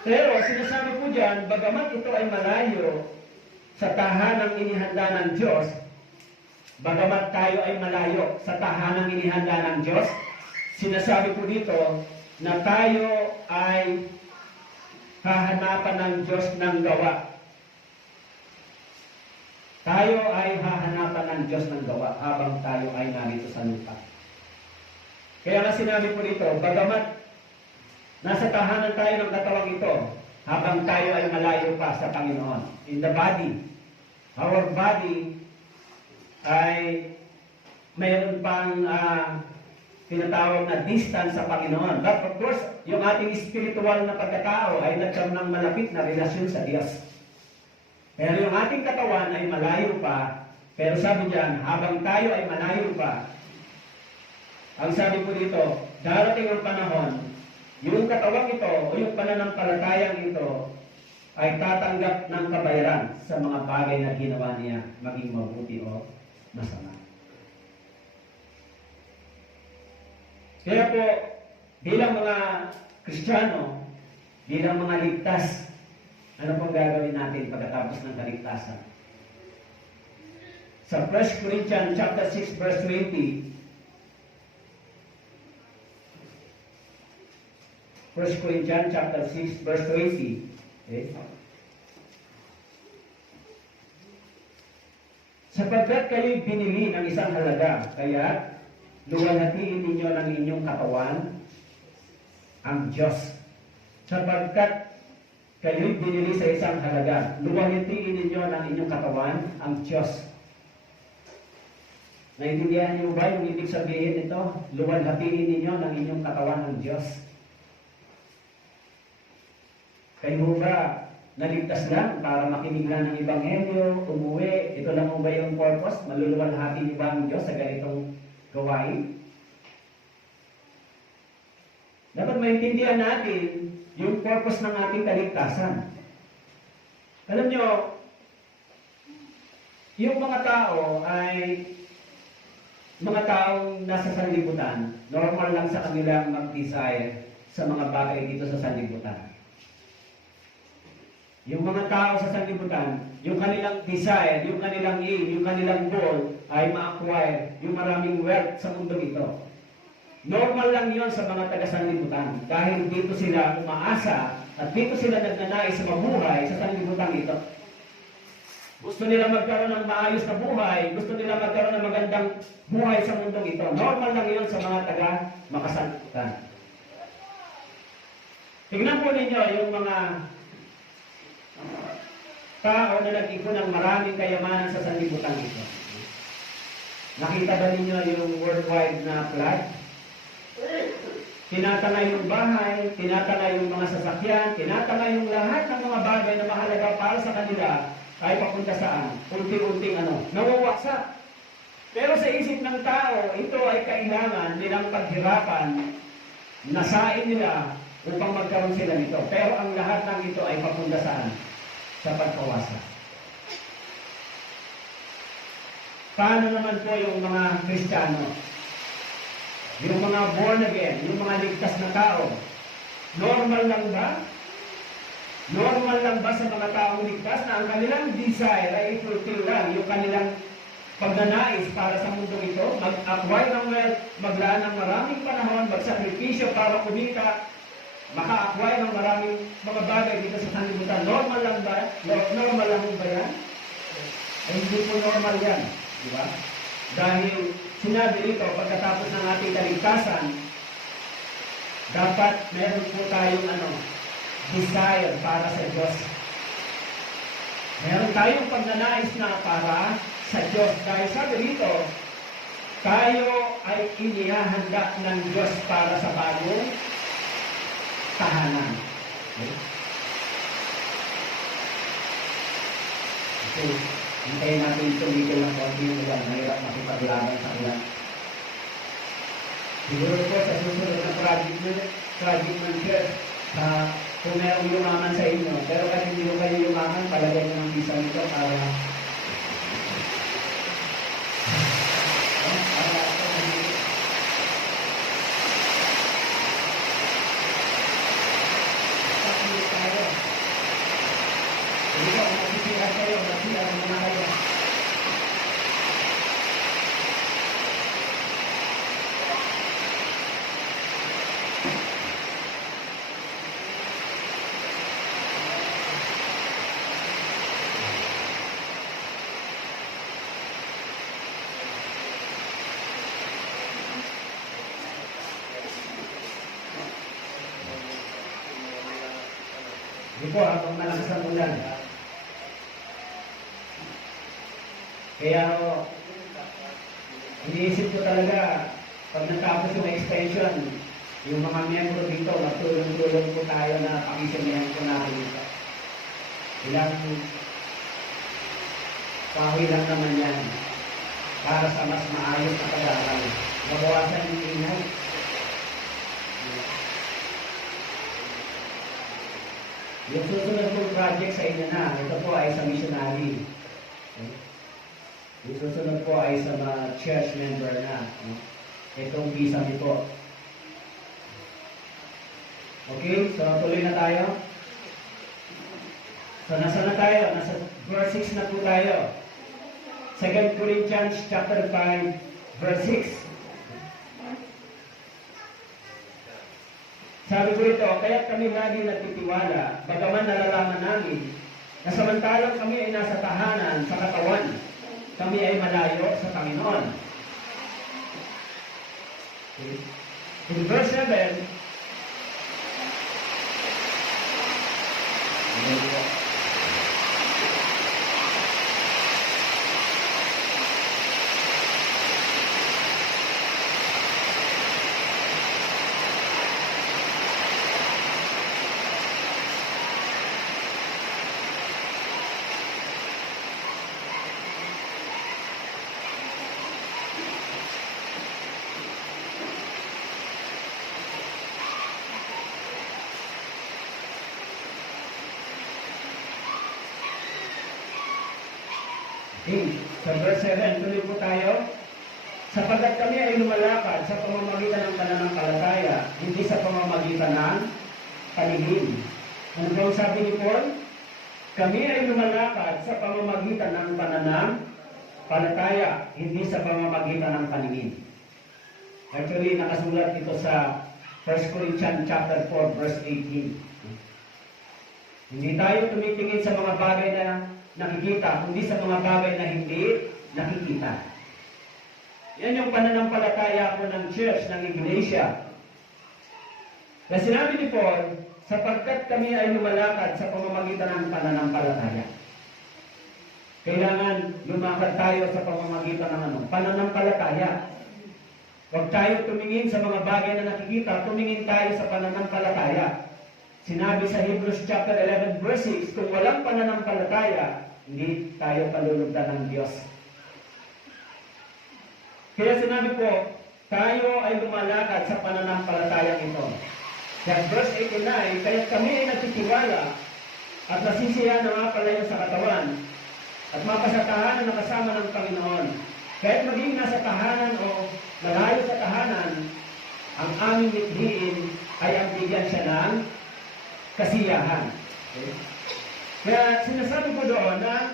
Pero sinasabi po dyan, bagaman ito ay malayo sa tahanang inihanda ng Diyos, bagamat tayo ay malayo sa tahanang inihanda ng Diyos, sinasabi po dito na tayo ay hahanapan ng Diyos ng gawa. Tayo ay hahanapan ng Diyos ng gawa habang tayo ay narito sa lupa. Kaya nga sinabi po dito, bagamat nasa tahanan tayo ng katawang ito, habang tayo ay malayo pa sa Panginoon. In the body, our body ay mayroon pang tinatawag na distance sa Panginoon. But of course, yung ating spiritual na pagkatao ay nagkaroon ng malapit na relasyon sa Diyos. Pero yung ating katawan ay malayo pa. Pero sabi diyan, habang tayo ay malayo pa, ang sabi po dito, darating ang panahon, yung katawang ito o yung pananampalatayang ito ay tatanggap ng kabayaran sa mga bagay na ginawa niya, maging mabuti o masama. Kaya po, bilang mga Kristiyano, bilang mga ligtas, ano pong gagawin natin pagkatapos ng kaligtasan? Sa 1 Corinthians chapter 6 verse 20, 1 Corinthians chapter 6 verse 20, okay? Sapagkat kayo'y binili ng isang halaga, kaya luwalhatiin ninyo ng inyong katawan ang Diyos. Sapagkat kayo'y binili sa isang halaga, luwalhatiin ninyo ng inyong katawan ang Diyos. Naintindihan niyo ba yung ibig sabihin nito? Luwalhatiin ninyo ng inyong katawan ang Diyos. Kayo ba naligtas lang para makinig lang ng Ebanghelyo, umuwi, ito lang ba yung purpose? Maluluwalhati niyo ba ang Diyos sa ganitong gawain? Dapat maintindihan natin yung purpose ng ating kaligtasan. Alam nyo, yung mga tao ay mga taong nasa sanlibutan, normal lang sa kanilang mag-desire sa mga bagay dito sa sanlibutan. Yung mga tao sa sanlibutan, yung kanilang desire, yung kanilang aim, yung kanilang goal ay ma-acquire yung maraming wealth sa mundo ito. Normal lang yon sa mga taga-sanlibutan dahil dito sila umaasa at dito sila nagnanais sa mabuhay sa sanlibutan ito. Gusto nila magkaroon ng maayos na buhay, gusto nila magkaroon ng magandang buhay sa mundong ito. Normal lang yon sa mga taga-makasanlibutan. Tingnan po ninyo yung mga tao na nag-ipon ng maraming kayamanan sa sanlibutan ito. Nakita ba ninyo yung worldwide na flood? Tinatangay yung bahay, tinatangay yung mga sasakyan, tinatangay yung lahat ng mga bagay na mahalaga para sa kanila ay papunta saan? Unti-unting nawawaksak. Pero sa isip ng tao, ito ay kailangan nilang paghirapan, nasain nila upang magkaroon sila nito. Pero ang lahat ng ito ay papunta saan? Sa pagkawasak. Paano naman po yung mga Kristiyano? Yung mga born again, yung mga ligtas na tao, normal lang ba? Normal lang ba sa mga taong ligtas na ang kanilang desire ay i-fulfill lang yung kanilang pagnanais para sa mundo ito? Mag-acquire ng wealth, maglaan ng maraming panahon, magsakripisyo para kumita, maka-acquire ng maraming mga bagay dito sa sanlibutan. Normal lang ba? Normal lang ba yan? Ay hindi po normal yan. Di ba? Dahil sinabi rito, pagkatapos ng ating kaligtasan, dapat meron po tayong desire para sa Diyos. Meron tayong pagnanais na para sa Diyos. Dahil sabi rito, tayo ay inihahanda ng Diyos para sa bagong tahanan. Okay. Hintayin natin tumigil ng konti yung ilan. Mahirap makipaglaban sa ilan. Siguro po sa susunod na project man church, kung mayroong yumaman sa inyo, pero kahit hindi mo kayo yumaman, palagay nyo ng visa nito para di po, habang malakas ang ulan. Kaya iniisip ko talaga, pag natapos yung extension, yung mga miyembro dito, matulong-tulong po tayo na pakisamayan po natin ito. Kahoy lang naman yan. Para sa mas maayos na pag-aaral. Mabawasan yung ingay. Yung susunod kong project sa inyo na, ito po ay sa missionary. Yung susunod po ay sa mga church member na. Itong visa niyo po. Okay, so tuloy na tayo. So nasa na tayo? Nasa verse 6 na po tayo. 2 Corinthians chapter 5, verse 6. Sabi ko ito, kaya kami lagi nagtitiwala, bagaman nalalaman namin, na samantalang kami ay nasa tahanan sa katawan, kami ay malayo sa Panginoon. Okay. In verse 7, sa verse 7, tuloy po tayo. Sapagkat kami ay lumalakad sa pamamagitan ng pananampalataya, hindi sa pamamagitan ng paningin. Ano ba ang sabi ni Paul? Kami ay lumalakad sa pamamagitan ng pananampalataya, hindi sa pamamagitan ng paningin. Actually, nakasulat ito sa 1 Corinthians chapter 4, verse 18. Hindi tayo tumitingin sa mga bagay na nakikita, kundi sa mga bagay na hindi nakikita. Yan yung pananampalataya po ng church, ng iglesia. Na sinabi ni Paul, sapagkat kami ay lumalakad sa pamamagitan ng pananampalataya. Kailangan lumakad tayo sa pamamagitan ng pananampalataya. Huwag tayo tumingin sa mga bagay na nakikita, tumingin tayo sa pananampalataya. Sinabi sa Hebrews chapter 11 verse 6, kung walang pananampalataya, hindi tayo palulugdan ng Diyos. Kaya sinabi po, tayo ay lumalakad sa pananampalatayang ito. At verse 89, kaya kami ay nagtitiwala at nasisiyahan na mapalayo sa katawan at mapasatahanan na kasama ng Panginoon. Kahit maging nasa tahanan o malayo sa tahanan, ang aming mithiin ay ang bigyan siya ng kasiyahan. Okay? Kaya sinasabi ko doon na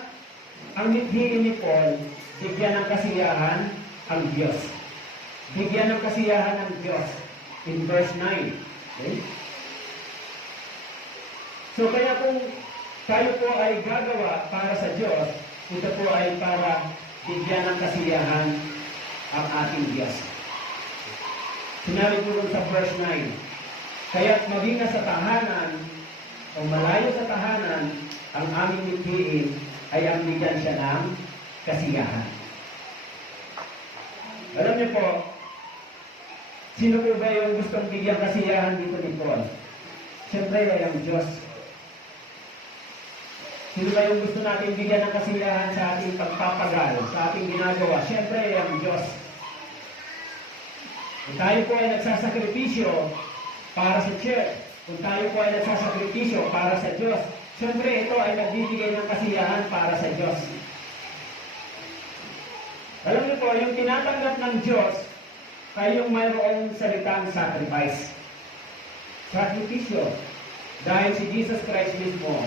ang mithiin ni Paul, bigyan ng kasiyahan ang Diyos. Bigyan ng kasiyahan ang Diyos. In verse 9. Okay? So kaya kung tayo po ay gagawa para sa Diyos, ito po ay para bigyan ng kasiyahan ang ating Diyos. Sinabi po sa verse 9, kaya't maging nasa tahanan o malayo sa tahanan, ang aming mithiin ay ang bigyan siya ng kasiyahan. Alam niyo po, sino po ba yung gustong bigyan kasiyahan dito ni Paul? Siyempre ay ang Diyos. Sino ba yung gusto natin bigyan ng kasiyahan sa ating pagpapagal, sa ating ginagawa? Siyempre ay ang Diyos. Kung tayo po ay nagsasakripisyo para sa church, kung tayo po ay nagsasakripisyo para sa Diyos, siyempre ito ay nagbibigay ng kasiyahan para sa Diyos. Alam niyo po, yung tinatanggap ng Diyos ay yung mayroong salitang sacrifice. Sakripisyo. Dahil si Jesus Christ mismo,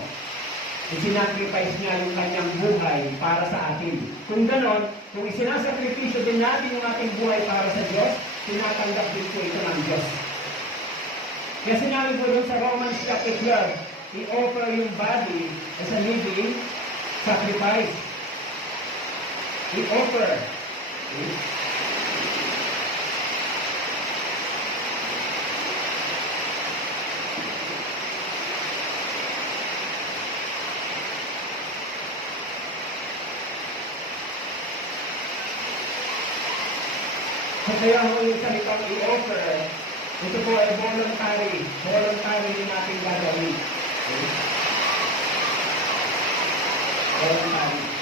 isinacrifice niya yung kanyang buhay para sa atin. Kung ganon, kung isinasakripisyo din natin yung ating buhay para sa Diyos, tinatanggap din po ito ng Diyos. Kaya sinabi po doon sa Romans chapter 12, i-offer yung body as a living sacrifice. I-offer. Okay? So kaya ho yung salitang i-offer, ito po ay voluntary. Voluntary din natin gagawin. Okay? Voluntary.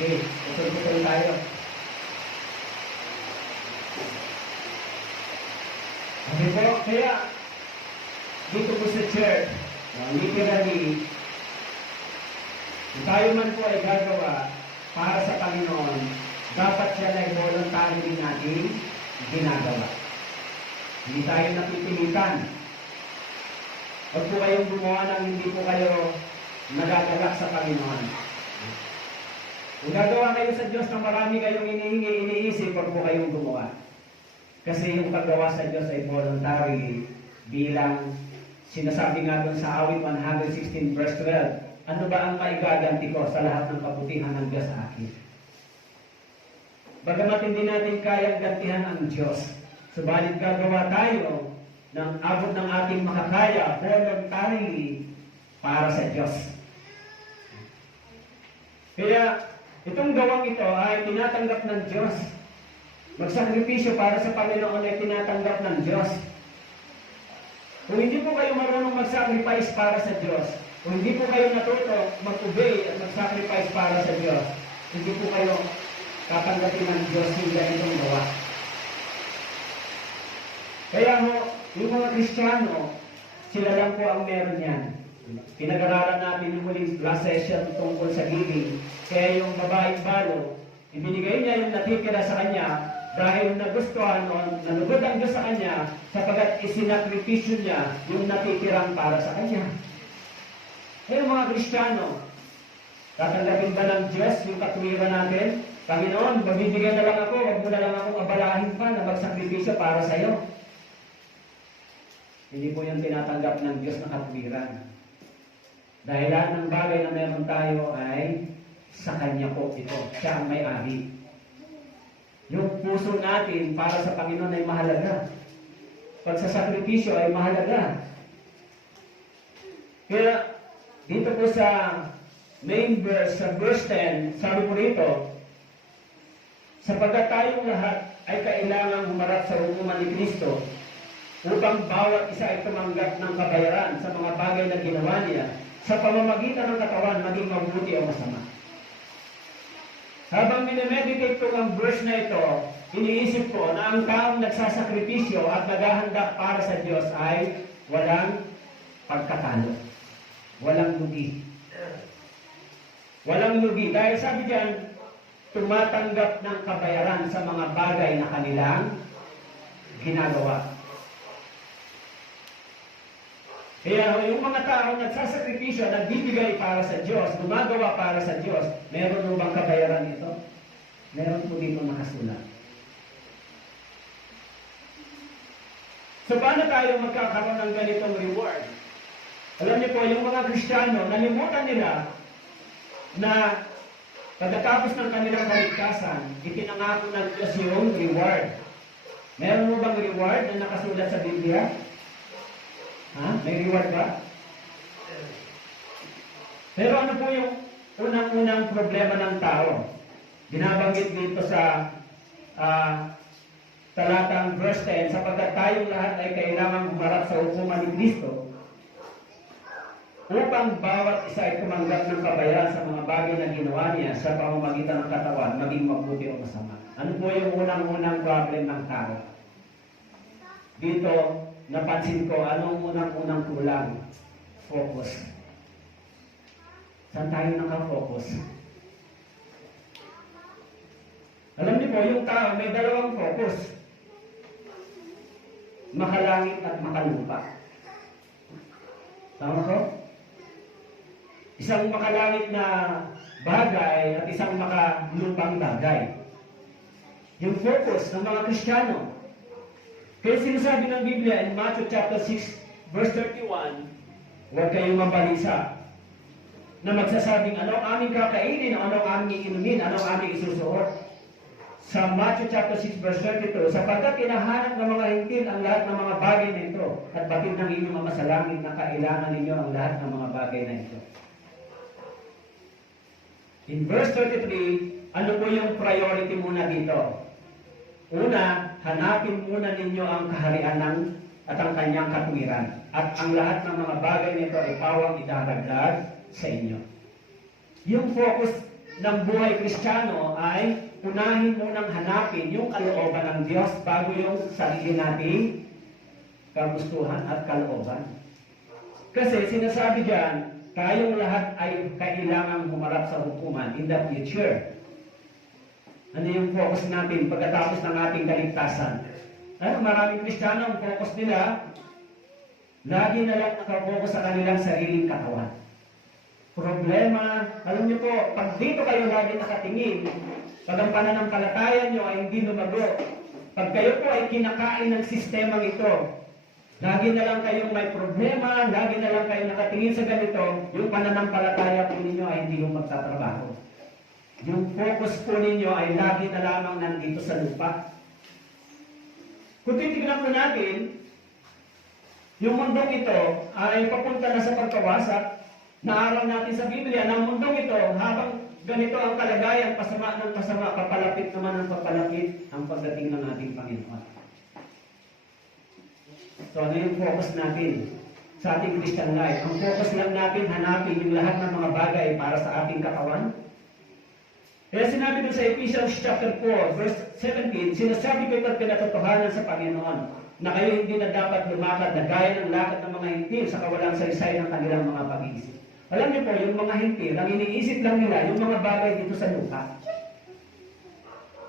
Okay, putol-putol tayo. Okay po, kaya dito po sa church, literally, kung tayo man po ay gagawa para sa Panginoon, dapat siya ay voluntary din natin ginagawa. Hindi tayo napipilitan. Huwag po kayong gumawa ng hindi po kayo nagagalak sa Panginoon. Kung gagawa kayo sa Diyos na marami kayong inihingi, iniisip, huwag po kayong gumawa. Kasi yung paggawa sa Diyos ay voluntary bilang sinasabi nga doon sa awit 116 verse 12, ano ba ang maigaganti ko sa lahat ng kabutihan ng Diyos sa akin? Bagamat hindi natin kayang gantihan ang Diyos, subalit gagawa tayo ng abot ng ating makakaya voluntarily para sa Diyos. Kaya itong gawang ito ay tinatanggap ng Diyos. Magsakripisyo para sa Panginoon ay tinatanggap ng Diyos. Kung hindi po kayo marunong mag-sacrifice para sa Diyos, kung hindi po kayo natuto mag-obey at mag-sacrifice para sa Diyos, hindi po kayo tatanggapin ng Diyos yung ganitong gawa. Kaya ho, yung mga Kristiyano, sila lang po ang meron yan. Pinag-aralan natin yung huling last session tungkol sa giving. Kaya yung babaeng balo, ibinigay niya yung natitira sa kanya dahil nagustuhan o nanugod ang Diyos sa kanya sapagkat isinakripisyo niya yung natitirang para sa kanya. Kaya mga Kristiyano, tatanggapin ba ng Diyos yung katwiran natin? Panginoon, mabibigyan na lang ako, huwag mo na lang akong abalahin pa na magsakripisyo para sa iyo. Hindi po yung tinatanggap ng Diyos na katwiran. Dahil lahat ng bagay na meron tayo ay sa Kanya po ito. Siya ang may-ari. Yung puso natin para sa Panginoon ay mahalaga. Pagsasakripisyo ay mahalaga. Kaya dito po sa main verse, sa verse 10, sabi po rito, sapagkat tayong lahat ay kailangang humarap sa hukuman ni Kristo upang bawat isa ay tumanggap ng kabayaran sa mga bagay na ginawa niya sa pamamagitan ng katawan, maging mabuti o masama. Habang minimeditate ko ang verse na ito, iniisip ko na ang taong nagsasakripisyo at naghahanda para sa Diyos ay walang pagkatalo. Walang lugi. Walang lugi. Dahil sabi diyan, tumatanggap ng kabayaran sa mga bagay na kanilang ginagawa. Kaya yung mga tao nagsasakripisyo, nagbibigay para sa Diyos, gumagawa para sa Diyos, meron mo bang kabayaran ito? Meron po dito nakasulat. So paano tayo magkakaroon ng ganitong reward? Alam niyo po, yung mga Kristiyano, nalimutan nila na pagkatapos ng kanilang kaligtasan, ipinangako ng Diyos yung reward. Meron mo bang reward na nakasulat sa Biblia? Ha? May reward ba? Pero ano po yung unang-unang problema ng tao? Binabanggit dito sa talatang verse 10, sapagkat tayong lahat ay kailangang humarap sa hukuman ni Kristo upang bawat isa ay tumanggap ng kabayaran sa mga bagay na ginawa niya sa pamamagitan ng katawan, maging mabuti o masama. Ano po yung unang-unang problem ng tao? Dito, napansin ko, anong unang-unang kulang? Focus. Saan tayo nakafocus? Alam niyo po, yung tao may dalawang focus. Makalangit at makalupa. Tama ko? Isang makalangit na bagay at isang makalupang bagay. Yung focus ng mga Kristiyano. Kaya sinasabi ng Biblia in Matthew chapter 6, verse 31, huwag kayong mabalisa na magsasabing ano ang aming kakainin, ano ang aming inumin, ano ang aming isusuot. Sa Matthew chapter 6, verse 32, sapagkat hinahanap ng mga hintil ang lahat ng mga bagay na ito at batid ng inyong Ama sa langit na kailangan ninyo ang lahat ng mga bagay na ito. In verse 33, ano po yung priority muna dito? Una, hanapin muna ninyo ang kaharian ng at ang kanyang katwiran. At ang lahat ng mga bagay nito ay pawang idadagdag sa inyo. Yung focus ng buhay Kristiyano ay unahin munang hanapin yung kalooban ng Diyos bago yung sarili nating kagustuhan at kalooban. Kasi sinasabi diyan, tayong lahat ay kailangang humarap sa hukuman in the future. Ano yung focus natin pagkatapos ng ating kaligtasan? Maraming Kristiyano ang focus nila, lagi na lang nakafocus sa kanilang sariling katawan. Problema, alam niyo po, pag dito kayo lagi nakatingin, pag ang pananampalataya niyo ay hindi lumago, pag kayo po ay kinakain ng sistemang ito, lagi na lang kayong may problema, lagi na lang kayo nakatingin sa ganito, yung pananampalataya po ninyo ay hindi yung magtatrabaho. Yung focus po ninyo ay lagi na lamang nandito sa lupa. Kung titignan po natin, yung mundong ito ay papunta na sa pagkawasak. Naaral natin sa Biblia na ang mundong ito, habang ganito ang kalagayan, pasama ng pasama, papalapit naman ang papalapit ang pagdating ng ating Panginoon. So ano yung focus natin sa ating Christian life? Ang focus lang natin, hanapin yung lahat ng mga bagay para sa ating katawan. Kaya sinabi dun sa Ephesians chapter 4, verse 17, sinasabi ko ito't pinatotohanan sa Panginoon, na kayo hindi na dapat lumakad na gaya ng lakad ng mga hintil sa kawalang saysay ng kanilang mga pag-iisip. Alam niyo po, yung mga hintil, ang iniisip lang nila, yung mga bagay dito sa lupa.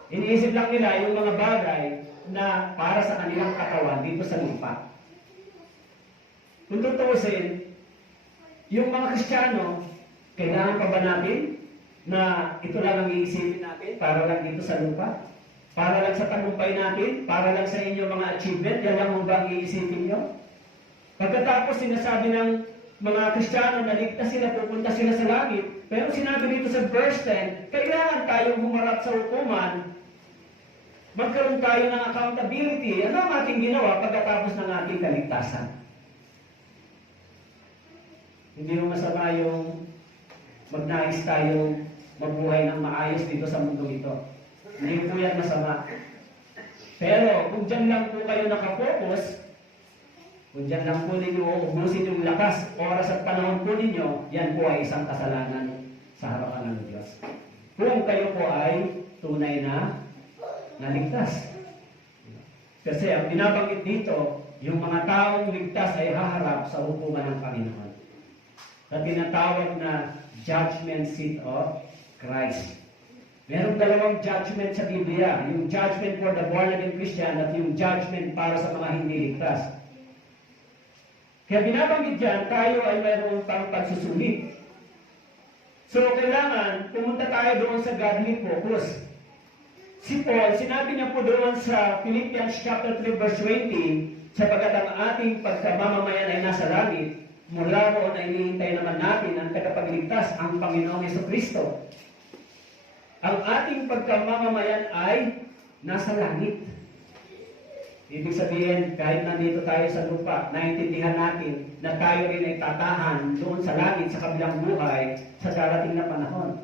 Iniisip lang nila yung mga bagay na para sa kanilang katawan dito sa lupa. Kung tutuusin, yung mga Kristiyano, kailangan pa ba natin na ito lang ang iisipin natin para lang dito sa lupa? Para lang sa tagumpay natin? Para lang sa inyong mga achievement? Yan lang ang ba ang iisipin nyo? Pagkatapos sinasabi ng mga Kristiyano na ligtas sila, pupunta sila sa langit. Pero sinabi dito sa verse 10, kailangan tayong humarap sa hukuman. Magkaroon tayo ng accountability. Ano ang ating ginawa pagkatapos ng ating kaligtasan? Hindi mo masama yung magnais tayong mabuhay ng maayos dito sa mundo ito. Hindi po yan masama. Pero kung dyan lang po kayo nakafocus, kung dyan lang po ninyo ubusin yung lakas, oras at panahon po ninyo, yan po ay isang kasalanan sa harapan ng Diyos. Kung kayo po ay tunay na naligtas. Kasi ang binabanggit dito, yung mga taong ligtas ay haharap sa hukuman ng Panginoon. Sa tinatawag na judgment seat of Christ. Merong dalawang judgment sa Biblia. Yung judgment for the born-again Christian at yung judgment para sa mga hindi ligtas. Kaya binabanggit dyan, tayo ay mayroong pang pagsusulit. So, kailangan pumunta tayo doon sa godly focus. Si Paul, sinabi niya po doon sa Philippians chapter 3 verse 20, sapagkat ang ating pagkamamamayan ay nasa langit, mula roon ay hinihintay naman natin ang tagapagligtas, ang Panginoong Jesucristo. Ang ating pagkamamamayan ay nasa langit. Ibig sabihin, kahit nandito tayo sa lupa, naintindihan natin na tayo rin ay tatahan doon sa langit, sa kabilang buhay, sa darating na panahon.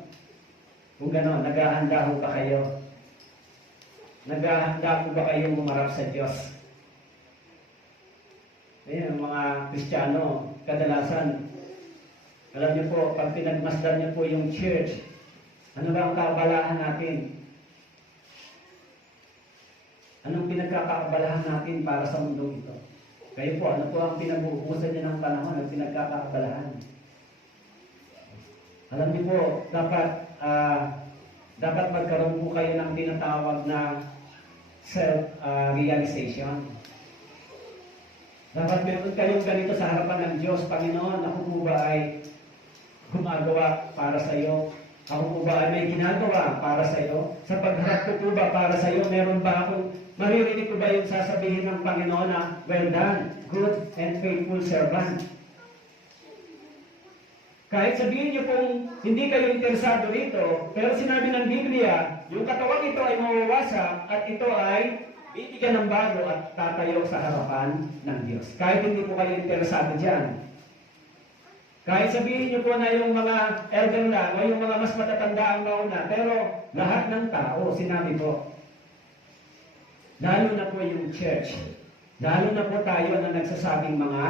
Kung gano'n, naghahanda ho ba kayo? Naghahanda ho ba kayong humarap sa Diyos? Ayan, mga Kristiyano, kadalasan, alam niyo po, pag pinagmasdan niyo po yung church, ano ba ang kaabalahan natin? Anong pinagkakaabalahan natin para sa mundo ito? Kayo po, ano po ang pinabuhusan niyo ng panahon ng pinagkakaabalahan? Alam niyo po, dapat magkaroon po kayo ng tinatawag na self-realization. Dapat meron kayong ganito sa harapan ng Diyos. Panginoon, ako po ba ay gumagawa para sa iyo? Ako po ba ay may ginagawa para sa iyo? Sa pagharap ko po ba para sa iyo? Meron ba akong, maririnig ko ba yung sasabihin ng Panginoon na, well done, good and faithful servant? Kahit sabihin niyo kung hindi kayo interesado rito, pero sinabi ng Biblia, yung katawan ito ay mawawasak at ito ay bibigyan ng bago at tatayo sa harapan ng Diyos. Kahit hindi po kayo interesado dyan. Kahit sabihin niyo po na yung mga elder lang o yung mga mas matatanda ang mauna, pero lahat ng tao, sinabi po, lalo na po yung church, lalo na po tayo na nagsasabing mga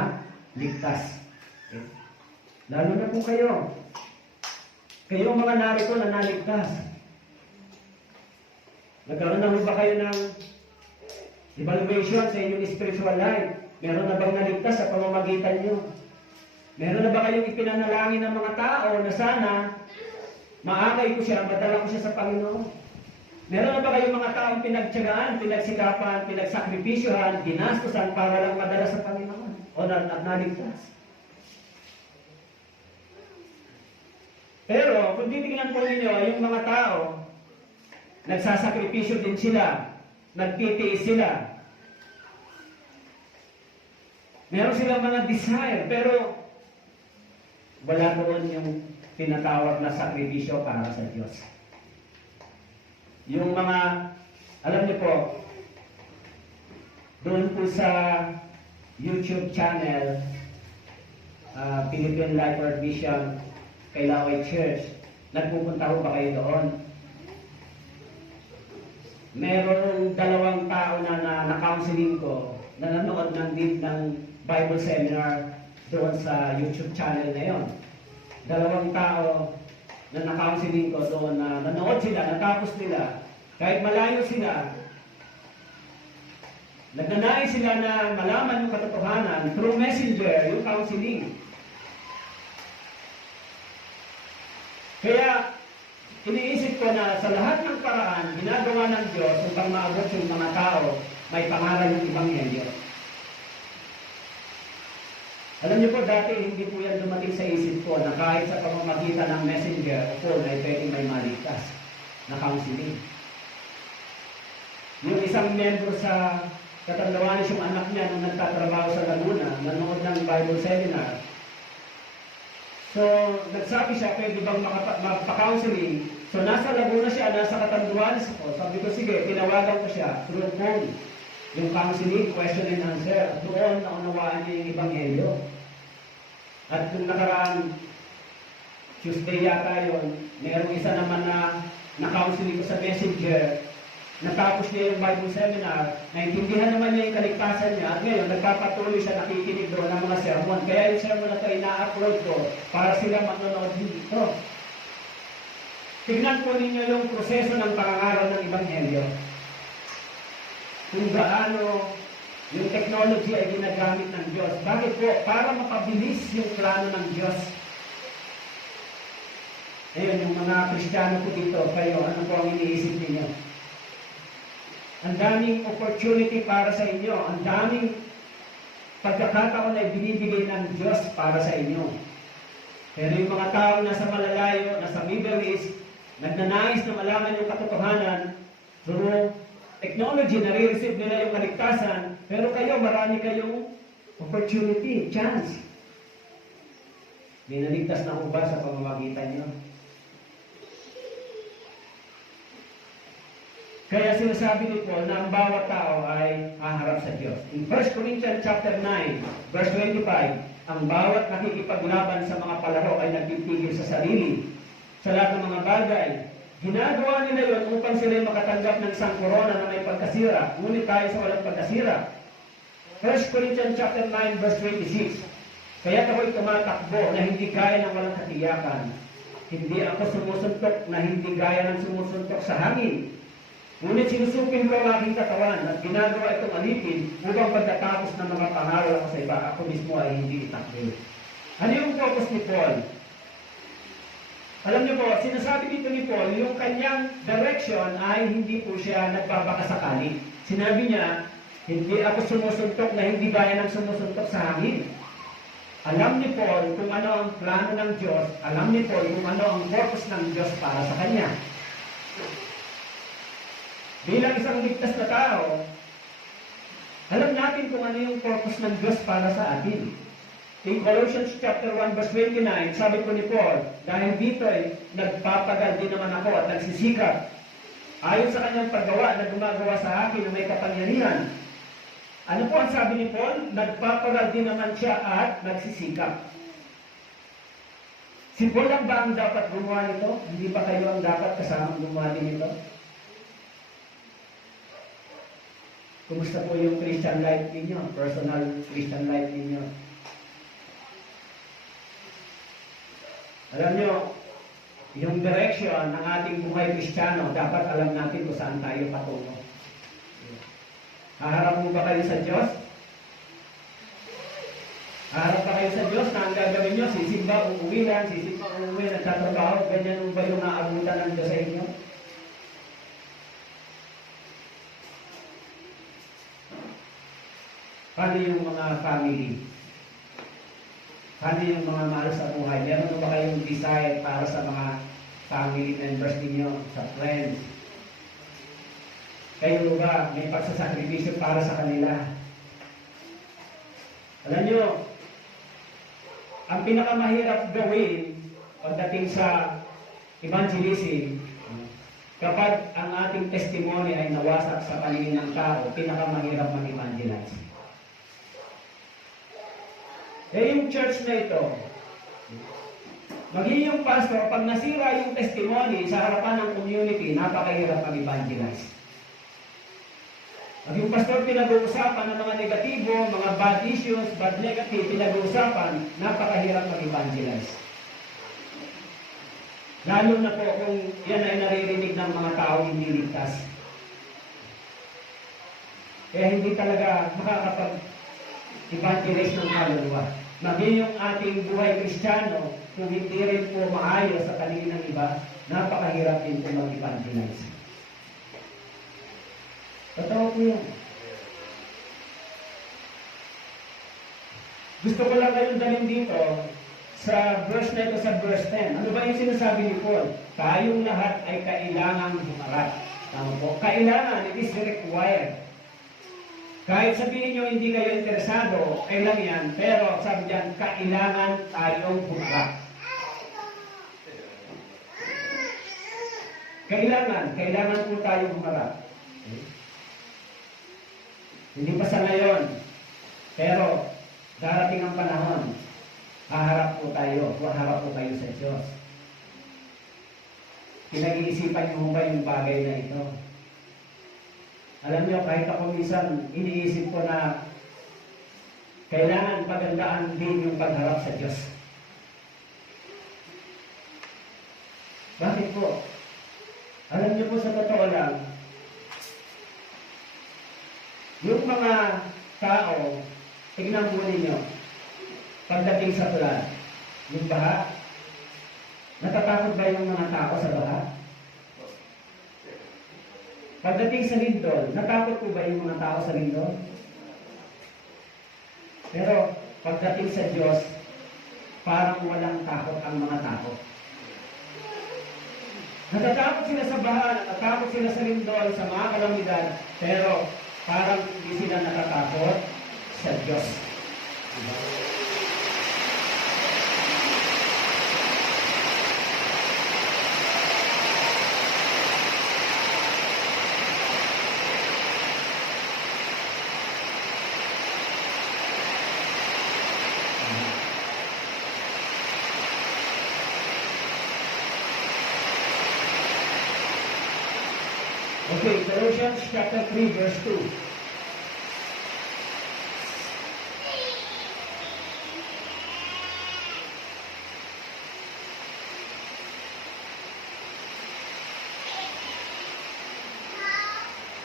ligtas. Okay? Lalo na po kayo. Kayong mga narito na naligtas, nagkaroon na ba kayo ng evaluation sa inyong spiritual life? Meron na bang naligtas sa pamamagitan nyo? Meron na ba kayong ipinanalangin ng mga tao na sana maakay ko siya, madala ko siya sa Panginoon? Meron na ba kayong mga taong pinagtiyagaan, pinagsikapan, pinagsakripisyohan, ginastusan para lang madala sa Panginoon? O naligtas? Pero kung titingnan po ninyo, yung mga tao, nagsasakripisyo din sila, nagtitiis sila. Meron silang mga desire, pero wala doon yung tinatawag na sakripisyo para sa Diyos. Yung mga, alam niyo po, doon po sa YouTube channel, Philippine Life World Vision, Kailaway Church, nagpupunta ho ba kayo doon? Merong dalawang tao na counseling ko na nanood ng Bible seminar doon sa YouTube channel na yon. Dalawang tao na na-counseling ko doon na nanood sila, natapos nila, kahit malayo sila, nagnanais sila na malaman yung katotohanan through messenger, yung counseling. Kaya, iniisip ko na sa lahat ng paraan, ginagawa ng Diyos upang maabot yung mga tao, may pangalan ng Ebanghelyo. Alam niyo po, dati hindi po yan dumating sa isip ko na kahit sa pamamagitan ng messenger o phone ay pwedeng may maligtas na counseling. Yung isang membro sa Katanduanes, yung anak niya nung nagtatrabaho sa Laguna, nanood ng Bible seminar. So, nagsabi siya, pwede bang magpa-counseling? So, nasa Laguna siya, nasa Catanduanes ako. Sabi ko, sige, tinawagan ko siya through phone. Yung counseling, question and answer. Doon, naunawaan niya yung Ebanghelyo. At nung nakaraan, Tuesday yata yun, mayroong isa naman na counseling ko sa messenger. Natapos niya yung Bible seminar, naintindihan naman niya yung kaligtasan niya, at ngayon nagpapatuloy siya nakikinig doon ng mga sermon. Kaya yung sermon na ito ina-upload ko para sila manonood dito. Tignan po ninyo yung proseso ng pangangaral ng Ebanghelyo. Kung gaano yung technology ay ginagamit ng Diyos. Bakit po? Para mapabilis yung plano ng Diyos. Ayun, yung mga Kristiyano po dito, kayo, ano po ang iniisip ninyo? Ang daming opportunity para sa inyo. Ang daming pagkakataon na binibigay ng Diyos para sa inyo. Pero yung mga tao nasa malalayo, nasa Middle East, nagnanais na malaman yung katotohanan through technology, nare-receive nila yung kaligtasan, pero kayo, marami kayong opportunity, chance. May naligtas na ba sa pamamagitan nyo? Kaya sinasabi ni Paul na ang bawat tao ay haharap sa Diyos. In 1 Corinthians chapter 9, verse 25, ang bawat nakikipaglaban sa mga palaro ay nagtitigil sa sarili. Sa lahat ng mga bagay, ginagawa nila yun upang sila makatanggap ng isang korona na may pagkasira. Ngunit tayo sa walang pagkasira. 1 Corinthians chapter 9, verse 26, kaya ako'y tumatakbo na hindi gaya ng walang katiyakan. Hindi ako sumusuntok na hindi gaya ng sumusuntok sa hangin. Ngunit sinusupin ko ang aking katawan at ginagawa itong alipin upang pagkatapos ng mga pangaral ako sa iba, ako mismo ay hindi itakbo. Ano yung focus ni Paul? Alam niyo po, sinasabi dito ni Paul, yung kanyang direction ay hindi po siya nagbabakasakali. Sinabi niya, hindi ako sumusuntok na hindi gaya ng sumusuntok sa hangin. Alam ni Paul kung ano ang plano ng Diyos, alam ni Paul kung ano ang purpose ng Diyos para sa kanya. Bilang isang ligtas na tao, alam natin kung ano yung purpose ng Diyos para sa atin. In Colossians chapter 1 verse 29, sabi ko ni Paul, dahil dito ay nagpapagal din naman ako at nagsisikap. Ayon sa kanyang paggawa na gumagawa sa akin na may kapangyarihan. Ano po ang sabi ni Paul? Nagpapagal din naman siya at nagsisikap. Si Paul lang ba ang dapat gumawa nito? Hindi ba kayo ang dapat kasamang gumawa din ito? Kumusta po yung Christian life ninyo? Personal Christian life ninyo? Alam nyo, yung direction ng ating buhay Kristiyano, dapat alam natin kung saan tayo patungo. Haharap mo ba kayo sa Diyos? Haharap ba kayo sa Diyos na ang gagawin nyo? Sisimba, uuwi lang, nagtatrabaho, ganyan ba yung naabutan ng Diyos sa inyo? Paano yung mga family? Paano yung mga mahal sa buhay? Meron ba kayong desire para sa mga family members ninyo, sa friends? Kayo ba may pagsasakripisyo para sa kanila? Alam nyo, ang pinakamahirap gawin pagdating sa evangelism, kapag ang ating testimony ay nawasak sa paningin ng tao, pinakamahirap mag-evangelize. Yung church na ito, maging yung pastor, pag nasira yung testimony sa harapan ng community, napakahirap mag-evangelize. Pag yung pastor pinag-uusapan ng mga negatibo, mga bad issues, bad negative, pinag-uusapan, napakahirap mag-evangelize. Lalo na po kung yan ay naririnig ng mga tao hindi ligtas. Kaya hindi talaga makakapag-evangelize ng kaluluwa. Maging yung ating buhay Kristiyano, kung hindi rin po maayos sa paningin ng iba, napakahirap din po mag-evangelize. Totoo po yan. Gusto ko lang kayong dalhin dito sa verse na ito, sa verse 10. Ano ba yung sinasabi ni Paul? Tayong lahat ay kailangang humarap. Tama po? Kailangan, it is required. Kahit sabihin nyo hindi kayo interesado, ay lang yan. Pero sabi diyan, kailangan tayong humarap. Kailangan po tayong humarap. Hindi pa sa ngayon. Pero darating ang panahon, haharap po tayo kayo sa Diyos. Pinag-iisipan nyo ba yung bagay na ito? Alam nyo, kahit ako minsan, iniisip ko na kailangan pagandaan din yung pagharap sa Diyos. Bakit po? Alam nyo po, sa totoo lang, yung mga tao, tignan mo ninyo, pagdating sa flood, yung baha, natatakot ba yung mga tao sa baha? Pagdating sa lindol, natakot po ba yung mga tao sa lindol? Pero pagdating sa Diyos, parang walang takot ang mga tao. Natatakot sila sa baha, natatakot sila sa lindol, sa mga kalamidad, pero parang hindi sila natatakot sa Diyos. Okay, Colossians chapter 3, verse 2.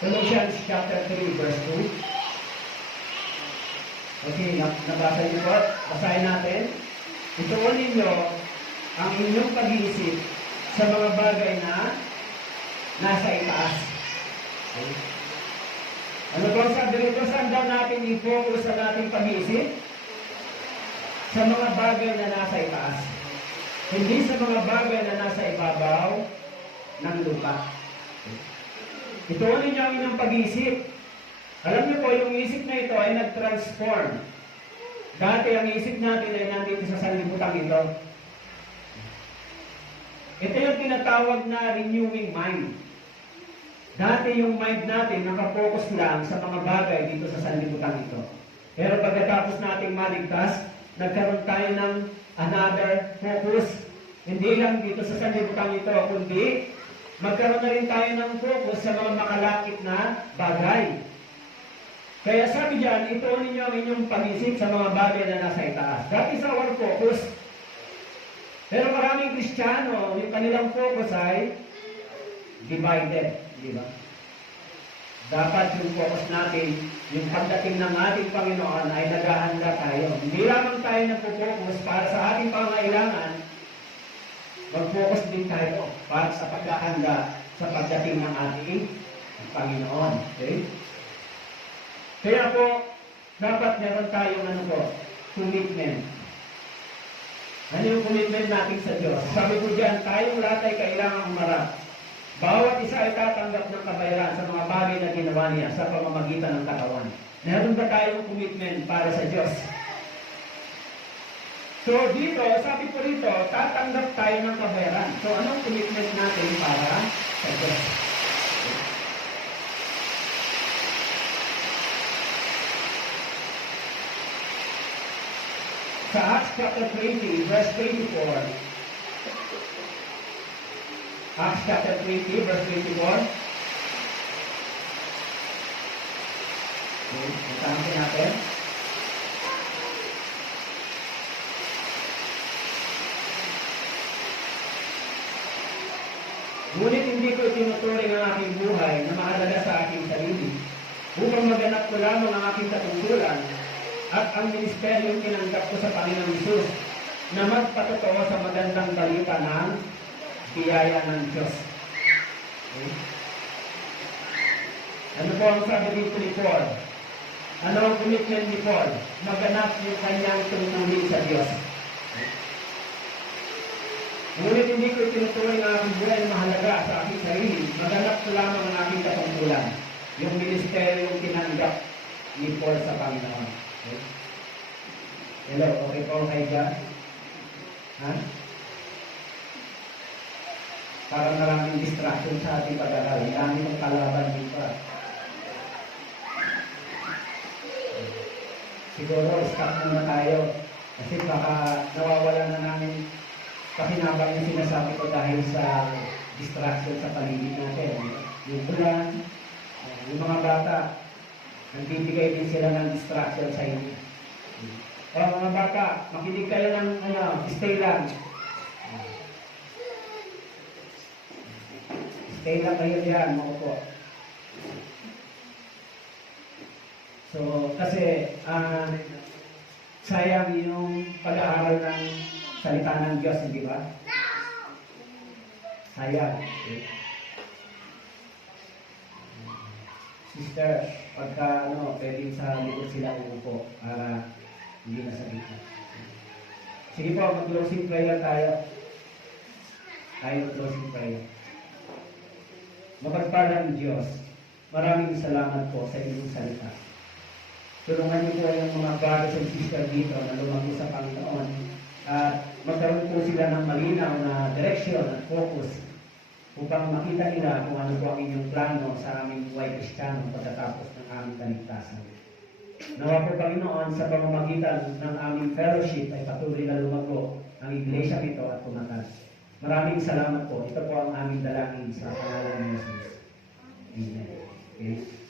Colossians chapter 3, verse 2. Okay, nabasa niyo po. Basahin natin. Ituon ninyo ang inyong pag-iisip sa mga bagay na nasa itaas. Okay. Ano po ang sabi rito? Saan daw natin i-focus sa ating pag-iisip? Sa mga bagay na nasa itaas. Hindi sa mga bagay na nasa ibabaw ng lupa. Ituon ninyo ang inyong pag-iisip. Alam niyo po, yung isip na ito ay nag-transform. Dati ang isip natin ay nandito sa sanlibutan ito. Ito yung tinatawag na renewing mind. Dati yung mind natin nakapokus lang sa mga bagay dito sa sanlibutan ito. Pero pagkatapos nating maligtas, nagkaroon tayo ng another focus. Hindi lang dito sa sanlibutan ito, kundi magkaroon na rin tayo ng focus sa mga makalapit na bagay. Kaya sabi diyan, ituon ninyo ang inyong pag-isip sa mga bagay na nasa itaas. That is our focus. Pero maraming Kristiyano, yung kanilang focus ay divided. Di ba? Dapat yung focus natin, yung pagdating ng ating Panginoon ay naghahanda tayo. Hindi lamang tayo nagpo-focus para sa ating pangailangan, mag-focus din tayo para sa paghahanda sa pagdating ng ating Panginoon. Okay? Kaya po, dapat meron tayong commitment. Ano yung commitment natin sa Diyos? Sabi ko dyan, tayong lahat ay kailangang umarap. Bawat isa ay tatanggap ng kabayaran sa mga bagay na ginawa niya sa pamamagitan ng katawan. Meron ba tayong commitment para sa Diyos? So dito, sabi ko rito, tatanggap tayo ng kabayaran. So anong commitment natin para sa Diyos? Sa Acts chapter 20, verse 24. Acts chapter 20, verse 24. Okay, basahin natin. Ngunit hindi ko tinuturing ang aking buhay na mahalaga sa aking sarili, upang maganap ko lamang ang aking katungkulan at ang ministeryong tinanggap ko sa Panginoong Hesus na magpatotoo sa magandang balita ng biyaya ng Diyos. Okay. Ano po ang sabi dito ni Paul? Ano ang commitment ni Paul? Maganap yung kanyang tungkulin sa Diyos. Okay. Ngunit hindi ko tinuturing ang aking buhay na mahalaga sa aking sarili. Maganap ko lamang ang aking katungkulan. Yung ministeryong tinanggap ni Paul sa Panginoon. Okay. Hello, okay po kayo dyan? Ha? Parang maraming distraction sa ating pag-aaral. Dami ng kalaban dito. Siguro, stop muna tayo. Kasi baka nawawalan na namin pakinabang yung sinasabi ko dahil sa distraction sa paligid natin. Yung bulan, yung mga bata, nagbibigay din sila ng distraction sa inyo. O mga bata, makinig kayo ng stay lang. Stay lang kayo diyan, mga po. So, kasi sayang yung pag-aaral ng salita ng Diyos, hindi ba? Sayang. Okay. Sister, pagka pwedeng sa likod sila uupo para hindi na sa gitna. Sige po, mag-closing prayer tayo. Closing prayer. Mapagpalang Diyos, maraming salamat po sa inyong salita. Tulungan niyo po yung mga brothers and sisters dito na lumago sa Panginoon at magkaroon po sila ng malinaw na direksyon at focus upang makita nila kung ano po ang inyong plano sa aming buhay Kristiyano pagkatapos ng aming kaligtasan. Nawa po Panginoon sa pamamagitan ng aming fellowship ay patuloy na lumago ang iglesia nito at tumatas. Maraming salamat po. Ito po ang aming dalangin sa pangalan ni Jesus. Amen. Okay.